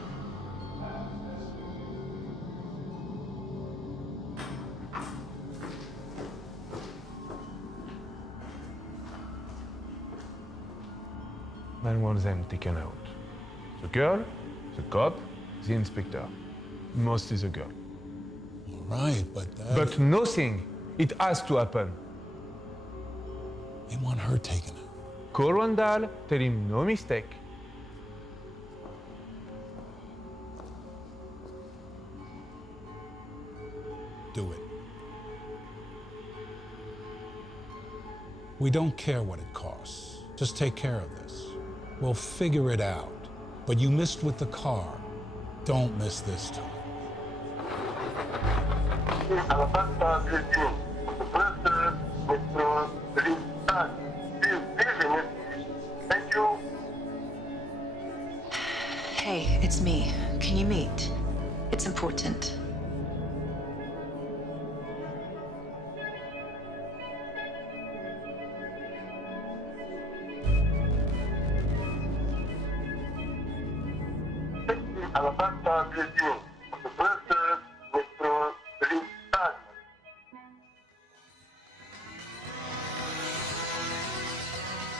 Man wants them taken out. The girl, the cop, the inspector. Mostly the girl. Right, but But nothing It has to happen. They want her taken out. Call Randall, tell him no mistake. Do it. We don't care what it costs. Just take care of this. We'll figure it out. But you missed with the car. Don't miss this time. Hey, it's me. Can you meet? It's important.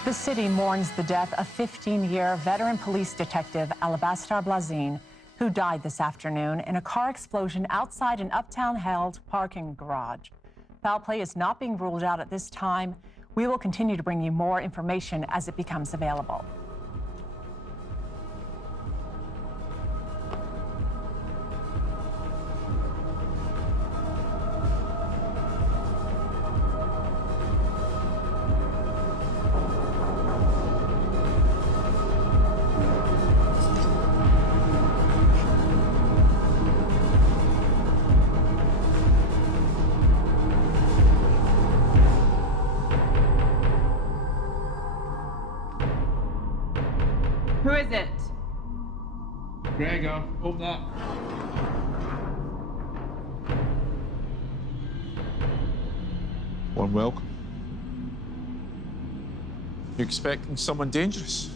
The city mourns the death of 15-year veteran police detective Alabaster Blazin, who died this afternoon in a car explosion outside an uptown held parking garage. Foul play is not being ruled out at this time. We will continue to bring you more information as it becomes available. Who is it? Gregor, open up. Warm welcome. You expecting someone dangerous?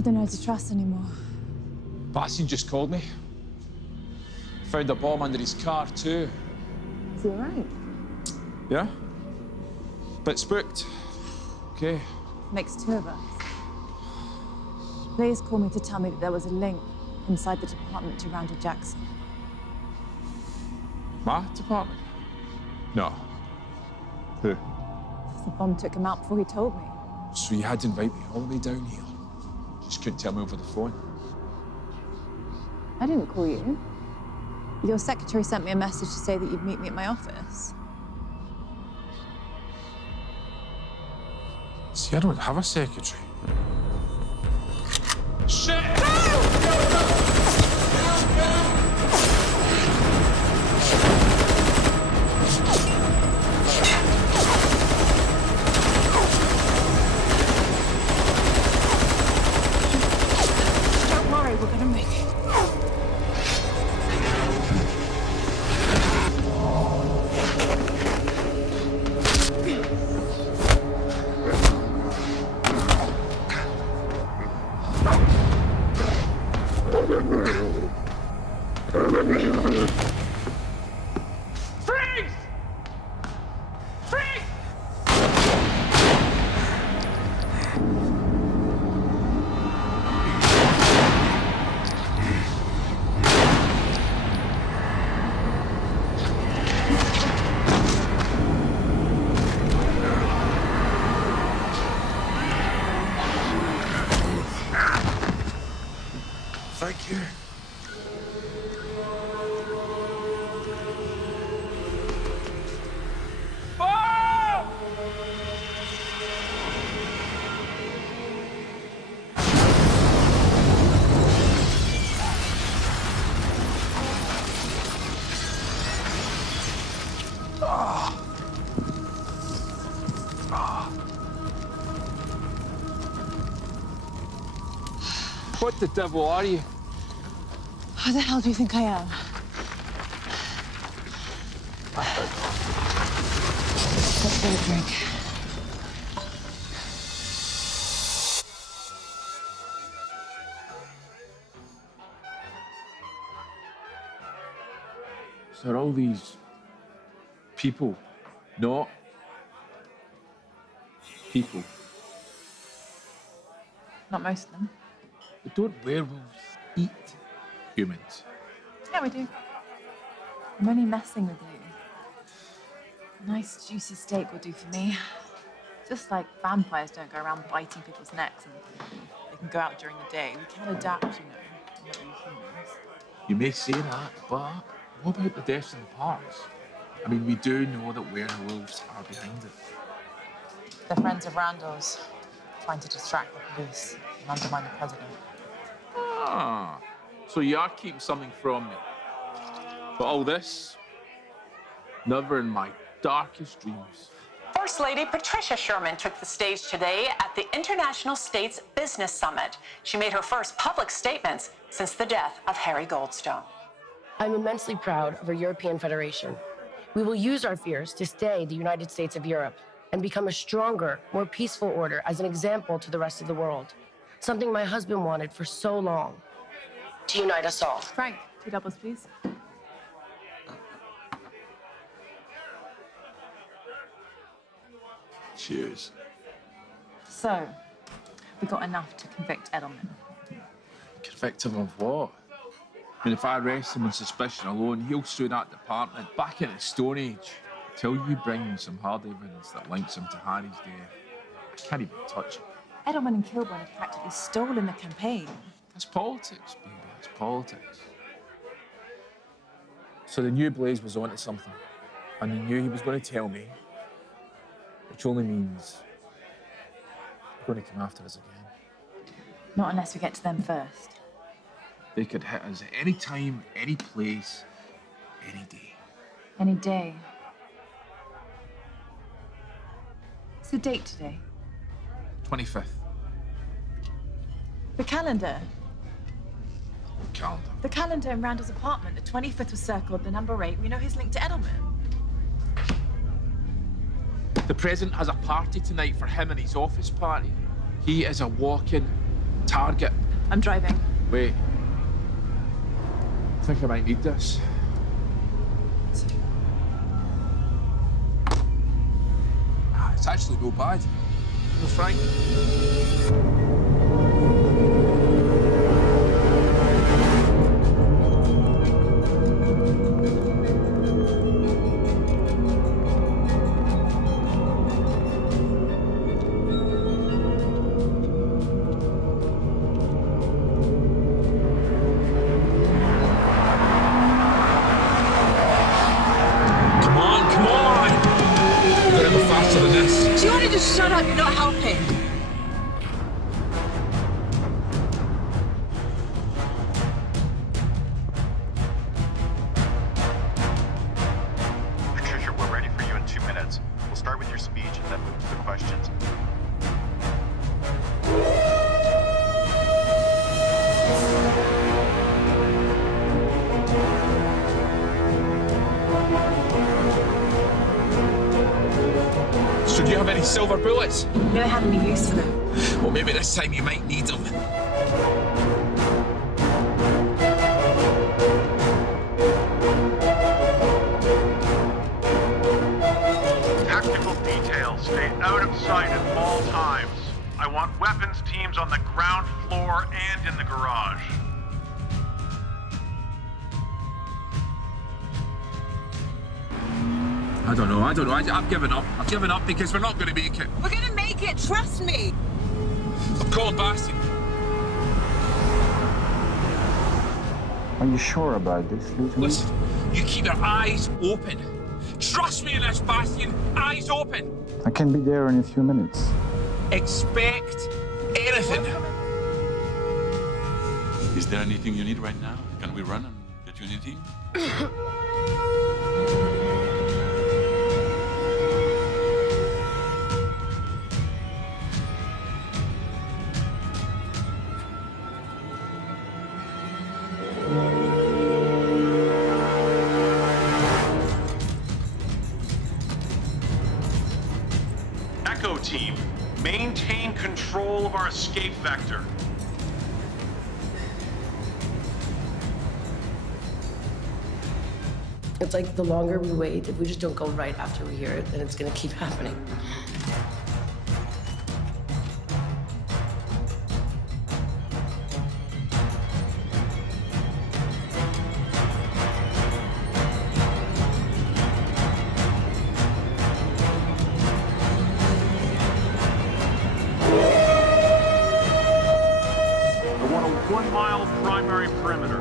I don't know how to trust anymore. Bastian just called me. Found a bomb under his car, too. Is he all right? Yeah? Bit spooked. Okay. Makes two of us. Blaze called me to tell me that there was a link inside the department to Randall Jackson. My department? No. Who? The bomb took him out before he told me. So you had to invite me all the way down here. Just couldn't tell me over the phone. I didn't call you. Your secretary sent me a message to say that you'd meet me at my office. See, I don't have a secretary. Shit! Don't worry, we're gonna make it. Freeze! Freeze! Thank you. What the devil are you? Who the hell do you think I am? Let's get a drink. So are all these people not people? Not most of them. But don't werewolves eat humans? Yeah, we do. I'm only messing with you. Nice juicy steak will do for me. Just like vampires don't go around biting people's necks and they can go out during the day. We can adapt, you know, not we humans. You may say that, but what about the deaths in the parks? I mean, we do know that werewolves are behind it. They're friends of Randall's, trying to distract the police and undermine the president. Ah, so you are keeping something from me. But all this, never in my darkest dreams. First Lady Patricia Sherman took the stage today at the International States Business Summit. She made her first public statements since the death of Harry Goldstone. I'm immensely proud of our European Federation. We will use our fears to stay the United States of Europe and become a stronger, more peaceful order as an example to the rest of the world. Something my husband wanted for so long. To unite us all. Frank, 2 doubles, please. Cheers. So, we got enough to convict Edelman. Convict him of what? I mean, if I arrest him on suspicion alone, he'll sue that department back in the Stone Age. Till you bring some hard evidence that links him to Harry's death, I can't even touch him. Edelman and Kilburn have practically stolen the campaign. That's politics, baby. It's politics. So they knew Blaze was onto something, and they knew he was going to tell me, which only means they're going to come after us again. Not unless we get to them first. They could hit us at any time, any place, any day. Any day. What's the date today? 25th. The calendar. Calendar. The calendar in Randall's apartment. The 25th was circled, the number 8. We know he's linked to Edelman. The president has a party tonight for him and his office party. He is a walking target. I'm driving. Wait. I think I might need this. It's actually no bad. No, Frank. Do you want to just shut up? You're not helping. Patricia, we're ready for you in 2 minutes. We'll start with your speech and then move to the questions. So do you have any silver bullets? Never had any use for them. Well, maybe this time you might need them. Tactical details, stay out of sight at all times. I want weapons teams on the ground floor and in the garage. I don't know. I've given up. I've given up because we're not going to make it. We're going to make it, trust me. I'm calling Bastian. Are you sure about this, Lieutenant? Listen, you keep your eyes open. Trust me in this, Bastian. Eyes open. I can be there in a few minutes. Expect anything. Is there anything you need right now? Can we run and get you anything? Echo team, maintain control of our escape vector. It's like the longer we wait, if we just don't go right after we hear it, then it's gonna keep happening. 1 mile primary perimeter.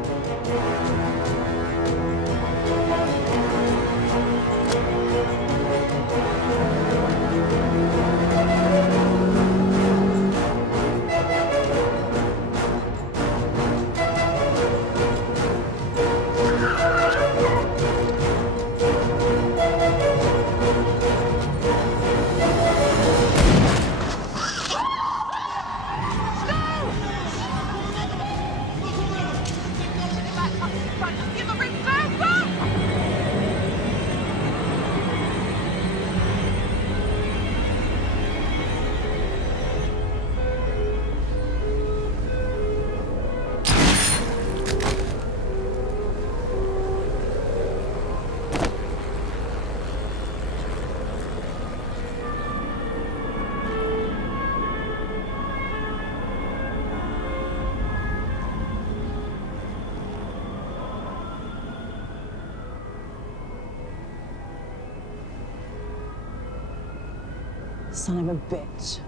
Son of a bitch.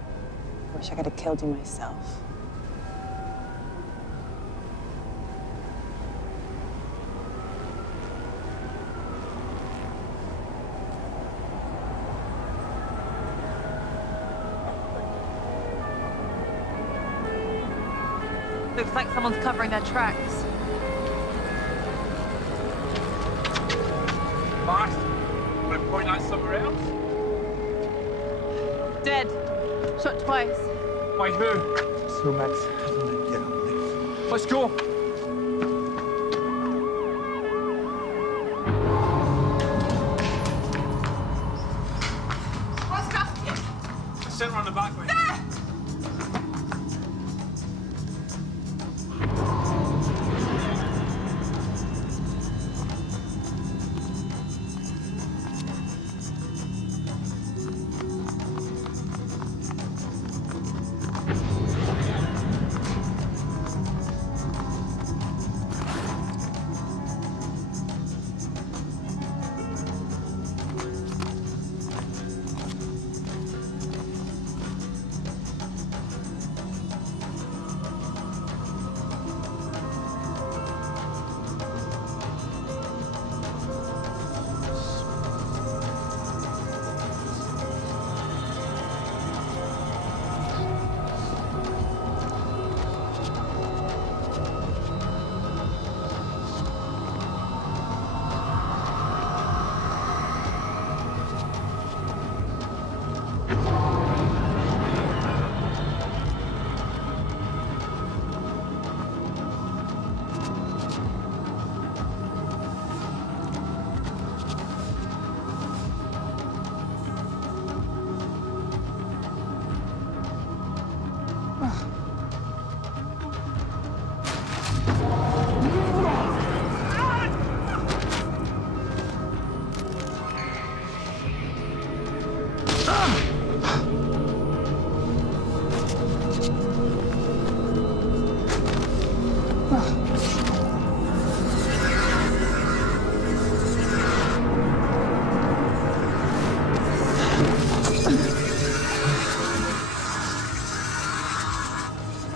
I wish I could have killed you myself. Looks like someone's covering their tracks. Max, want to point out somewhere else? Dead. Shot twice. By who? So Max hasn't been yet. Let's go. What's happening? Center on the back way.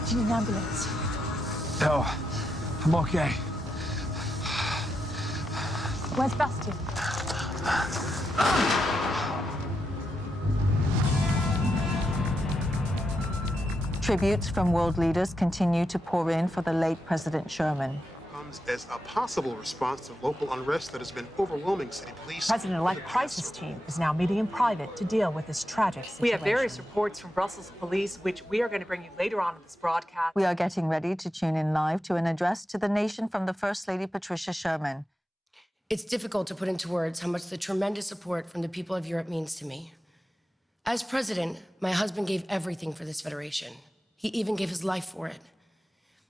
Do you need an ambulance? No, I'm okay. Where's Bastian? Tributes from world leaders continue to pour in for the late President Sherman. Comes as a possible response to local unrest that has been overwhelming city police. President-elect crisis team is now meeting in private to deal with this tragic situation. We have various reports from Brussels police, which we are going to bring you later on in this broadcast. We are getting ready to tune in live to an address to the nation from the First Lady Patricia Sherman. It's difficult to put into words how much the tremendous support from the people of Europe means to me. As president, my husband gave everything for this federation. He even gave his life for it.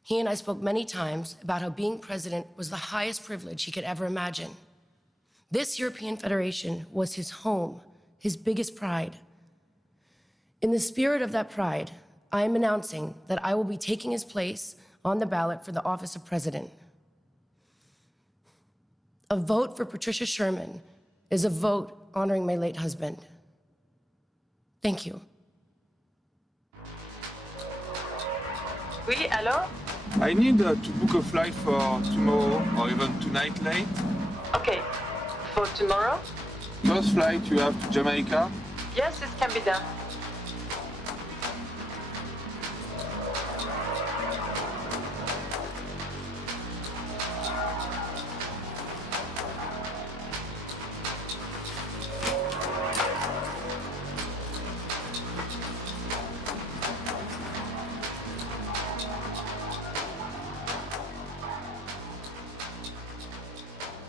He and I spoke many times about how being president was the highest privilege he could ever imagine. This European Federation was his home, his biggest pride. In the spirit of that pride, I am announcing that I will be taking his place on the ballot for the office of president. A vote for Patricia Sherman is a vote honoring my late husband. Thank you. Oui, allô? I need to book a flight for tomorrow or even tonight late. Okay, for tomorrow? First flight you have to Jamaica. Yes, it can be done.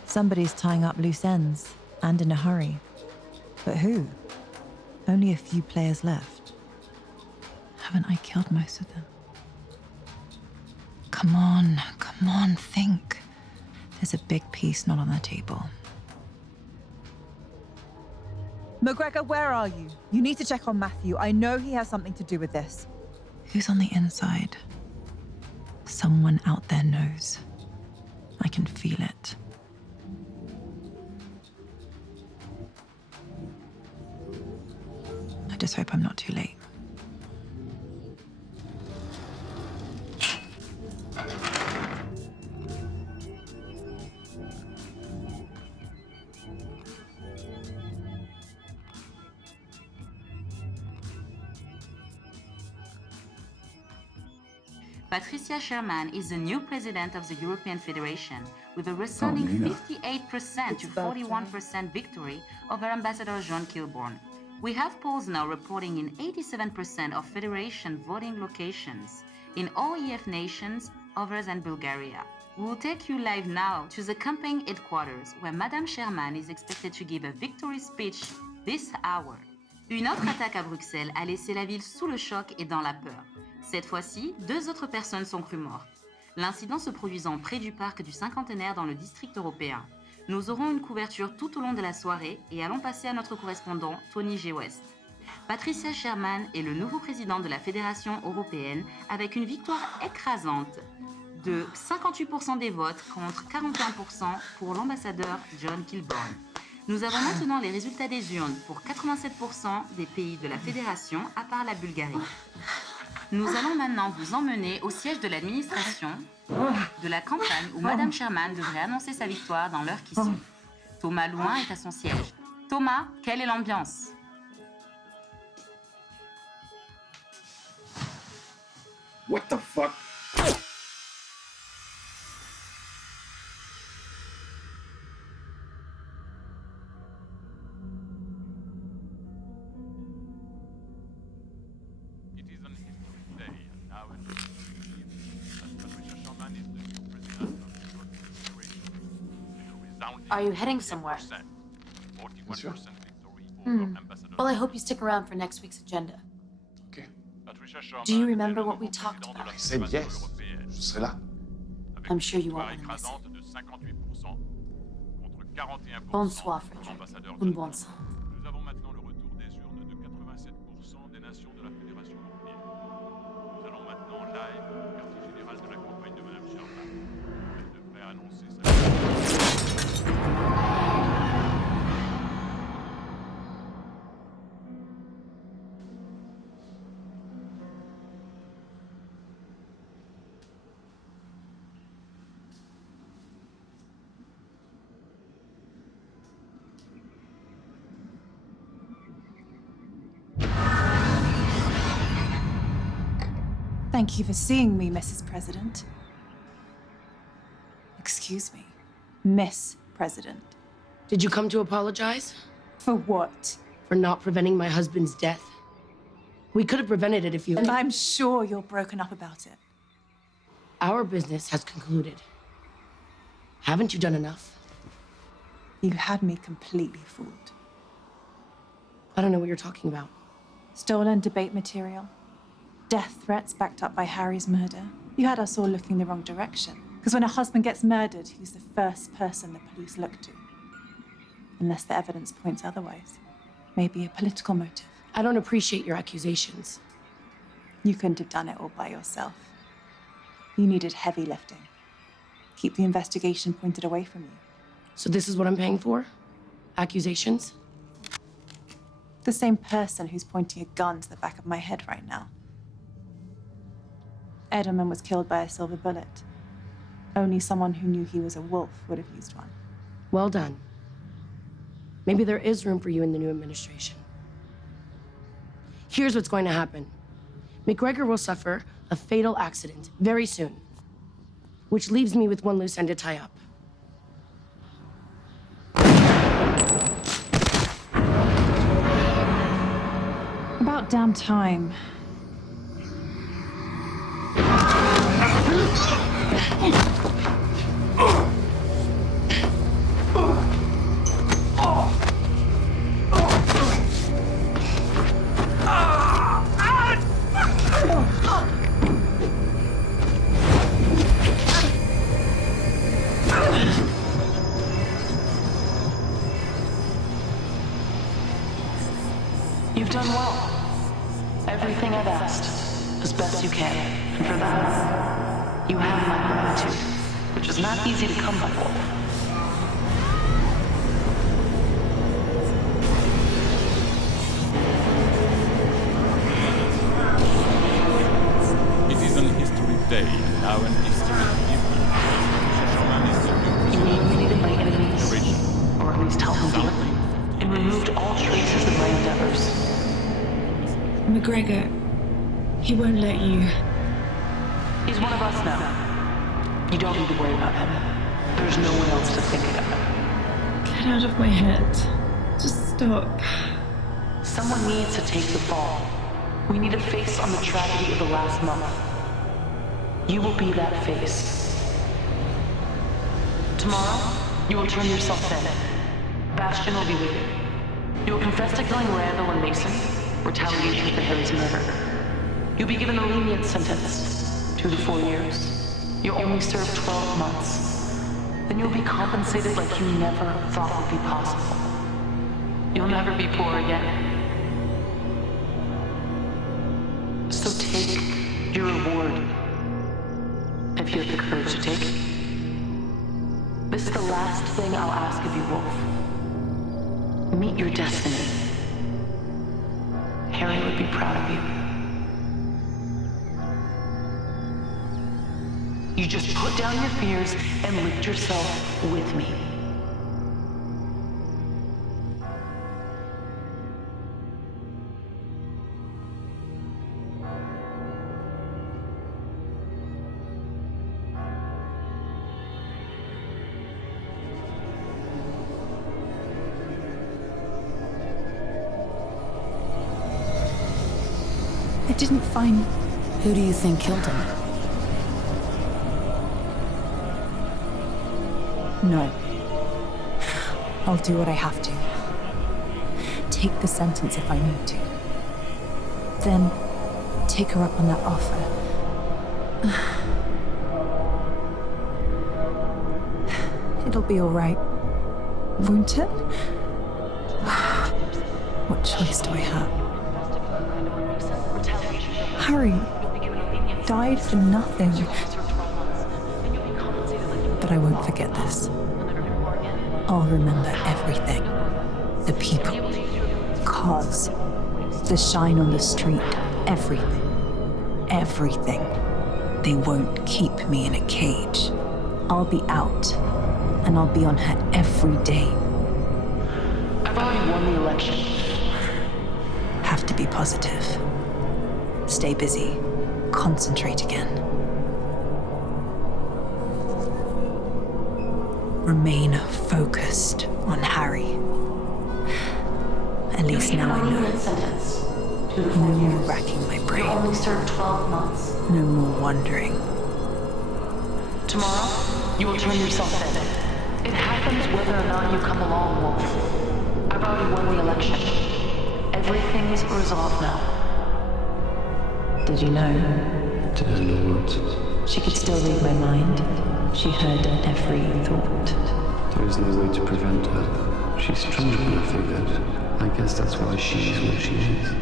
Somebody's tying up loose ends, and in a hurry. But who? Only a few players left. Haven't I killed most of them? Come on, think. There's a big piece not on the table. McGregor, where are you? You need to check on Matthew. I know he has something to do with this. Who's on the inside? Someone out there knows. I can feel it. I just hope I'm not too late. Patricia Sherman is the new president of the European Federation, with a resounding 58% to 41% victory over Ambassador John Kilbourne. We have polls now reporting in 87% of Federation voting locations in all EF nations other than Bulgaria. We will take you live now to the campaign headquarters, where Madame Sherman is expected to give a victory speech this hour. Une autre attaque à Bruxelles a laissé la ville sous le choc et dans la peur. Cette fois-ci, 2 autres personnes sont crues mortes. L'incident se produisant près du parc du Cinquantenaire dans le district européen. Nous aurons une couverture tout au long de la soirée et allons passer à notre correspondant Tony G. West. Patricia Sherman est le nouveau président de la Fédération européenne avec une victoire écrasante de 58% des votes contre 41% pour l'ambassadeur John Kilbourne. Nous avons maintenant les résultats des urnes pour 87% des pays de la Fédération à part la Bulgarie. Nous allons maintenant vous emmener au siège de l'administration de la campagne où Madame Sherman devrait annoncer sa victoire dans l'heure qui suit. Thomas Louin est à son siège. Thomas, quelle est l'ambiance? What the fuck? Are you heading somewhere? Well, I hope you stick around for next week's agenda. Okay. Do you remember what we talked about? I said yes. Je serai là. I'm sure you won't want to miss it. Bonsoir, Frederick. Un bon sang. Nous avons maintenant le retour des urnes de 87% des nations de la Fédération européenne. Nous allons maintenant live au quartier général de la campagne de Madame Sherman. Elle devrait annoncer sa... Thank you for seeing me, Mrs. President. Excuse me, Miss President. Did you come to apologize? For what? For not preventing my husband's death. We could have prevented it if you... And I'm sure you're broken up about it. Our business has concluded. Haven't you done enough? You had me completely fooled. I don't know what you're talking about. Stolen debate material. Death threats backed up by Harry's murder. You had us all looking the wrong direction. Because when a husband gets murdered, he's the first person the police look to. Unless the evidence points otherwise. Maybe a political motive. I don't appreciate your accusations. You couldn't have done it all by yourself. You needed heavy lifting. Keep the investigation pointed away from you. So this is what I'm paying for? Accusations? The same person who's pointing a gun to the back of my head right now. Edelman was killed by a silver bullet. Only someone who knew he was a wolf would have used one. Well done. Maybe there is room for you in the new administration. Here's what's going to happen. McGregor will suffer a fatal accident very soon, which leaves me with one loose end to tie up. About damn time. You've done well. Everything I've asked, as best you can. And for that, you have my gratitude, which is not easy to come by. It is an historic day, now an historic evening. Sherman is the new Eliminated my enemies, or at least helped them do it, and removed all traces of my endeavors. McGregor, he won't let you. He's one of us now. You don't need to worry about him. There's no one else to think about. Get out of my head. Just stop. Someone needs to take the fall. We need a face on the tragedy of the last month. You will be that face. Tomorrow, you will turn yourself in. Bastion will be waiting. You will confess to killing Randall and Mason, retaliation for Harry's murder. You'll be given a lenient sentence, 2 to 4 years. You'll only serve 12 months. Then you'll be compensated like you never thought would be possible. You'll never be poor again. So take your reward, if you have the courage to take it. This is the last thing I'll ask of you, Wolf. Meet your destiny. Harry would be proud of you. You just put down your fears and lift yourself with me. I didn't find... Who do you think killed him? No. I'll do what I have to. Take the sentence if I need to. Then, take her up on that offer. It'll be all right, won't it? What choice do I have? Harry died for nothing. But I won't forget this. I'll remember everything. The people, cars, the shine on the street, everything. Everything. They won't keep me in a cage. I'll be out, and I'll be on her every day. I've already won the election. Have to be positive. Stay busy. Concentrate again. Remain focused on Harry. At least now I know. No more racking my brain. You only served 12 months. No more wondering. Tomorrow, you will turn yourself in. It happens whether or not you come along, Wolf. I've already won the election. Everything's resolved now. Did you know? Did I know what? She could still read my mind. She heard every thought. There is no way to prevent her. She's stronger than I figured. I guess that's why she is what she is.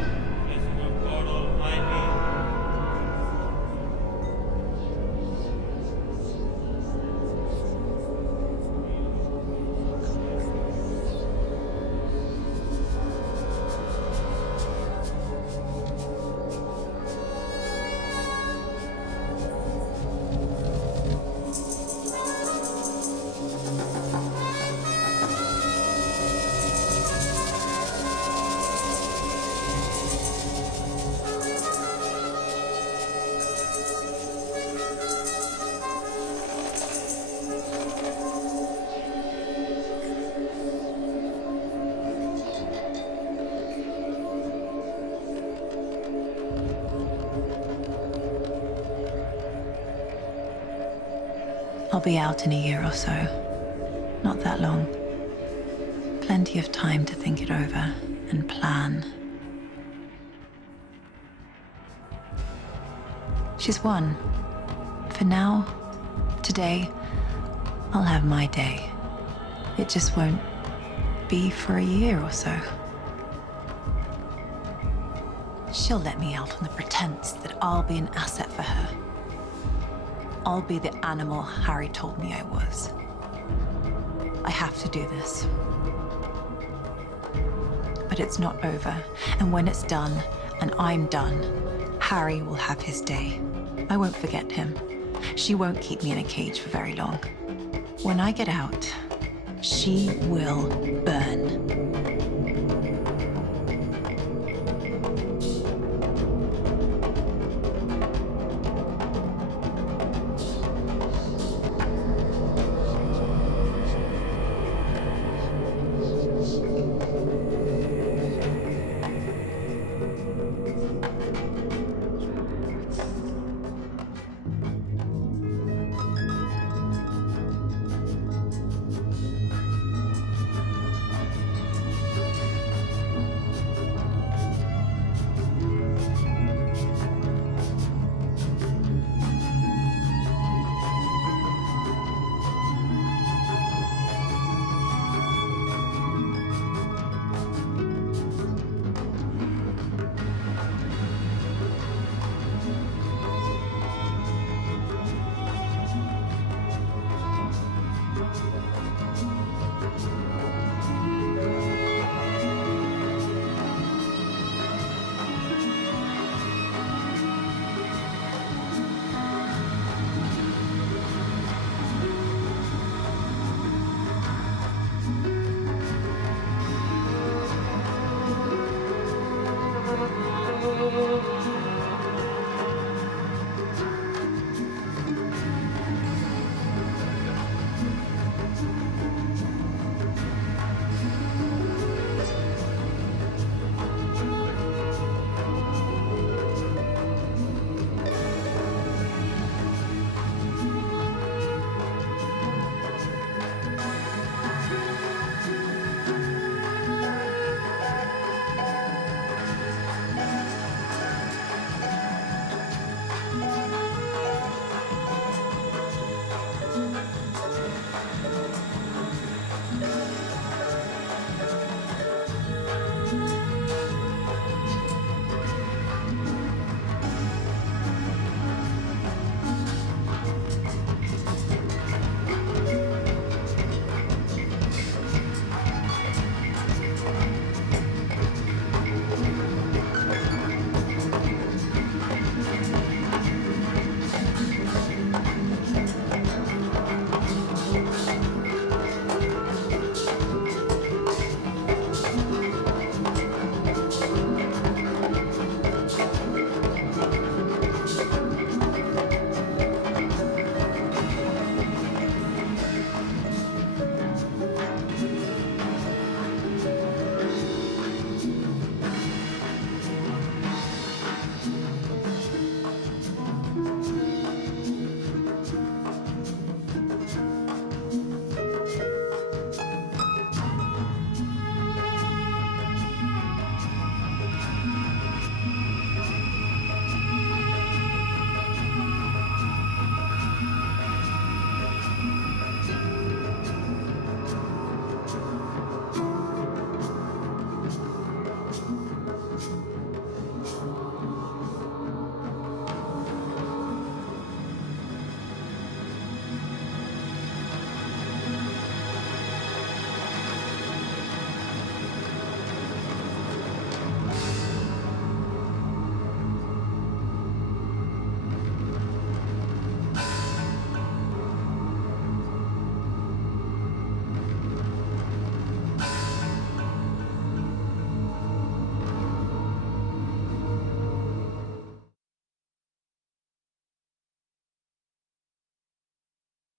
I'll be out in a year or so. Not that long. Plenty of time to think it over and plan. She's won. For now, today, I'll have my day. It just won't be for a year or so. She'll let me out on the pretense that I'll be an asset for her. I'll be the animal Harry told me I was. I have to do this. But it's not over, and when it's done, and I'm done, Harry will have his day. I won't forget him. She won't keep me in a cage for very long. When I get out, she will burn.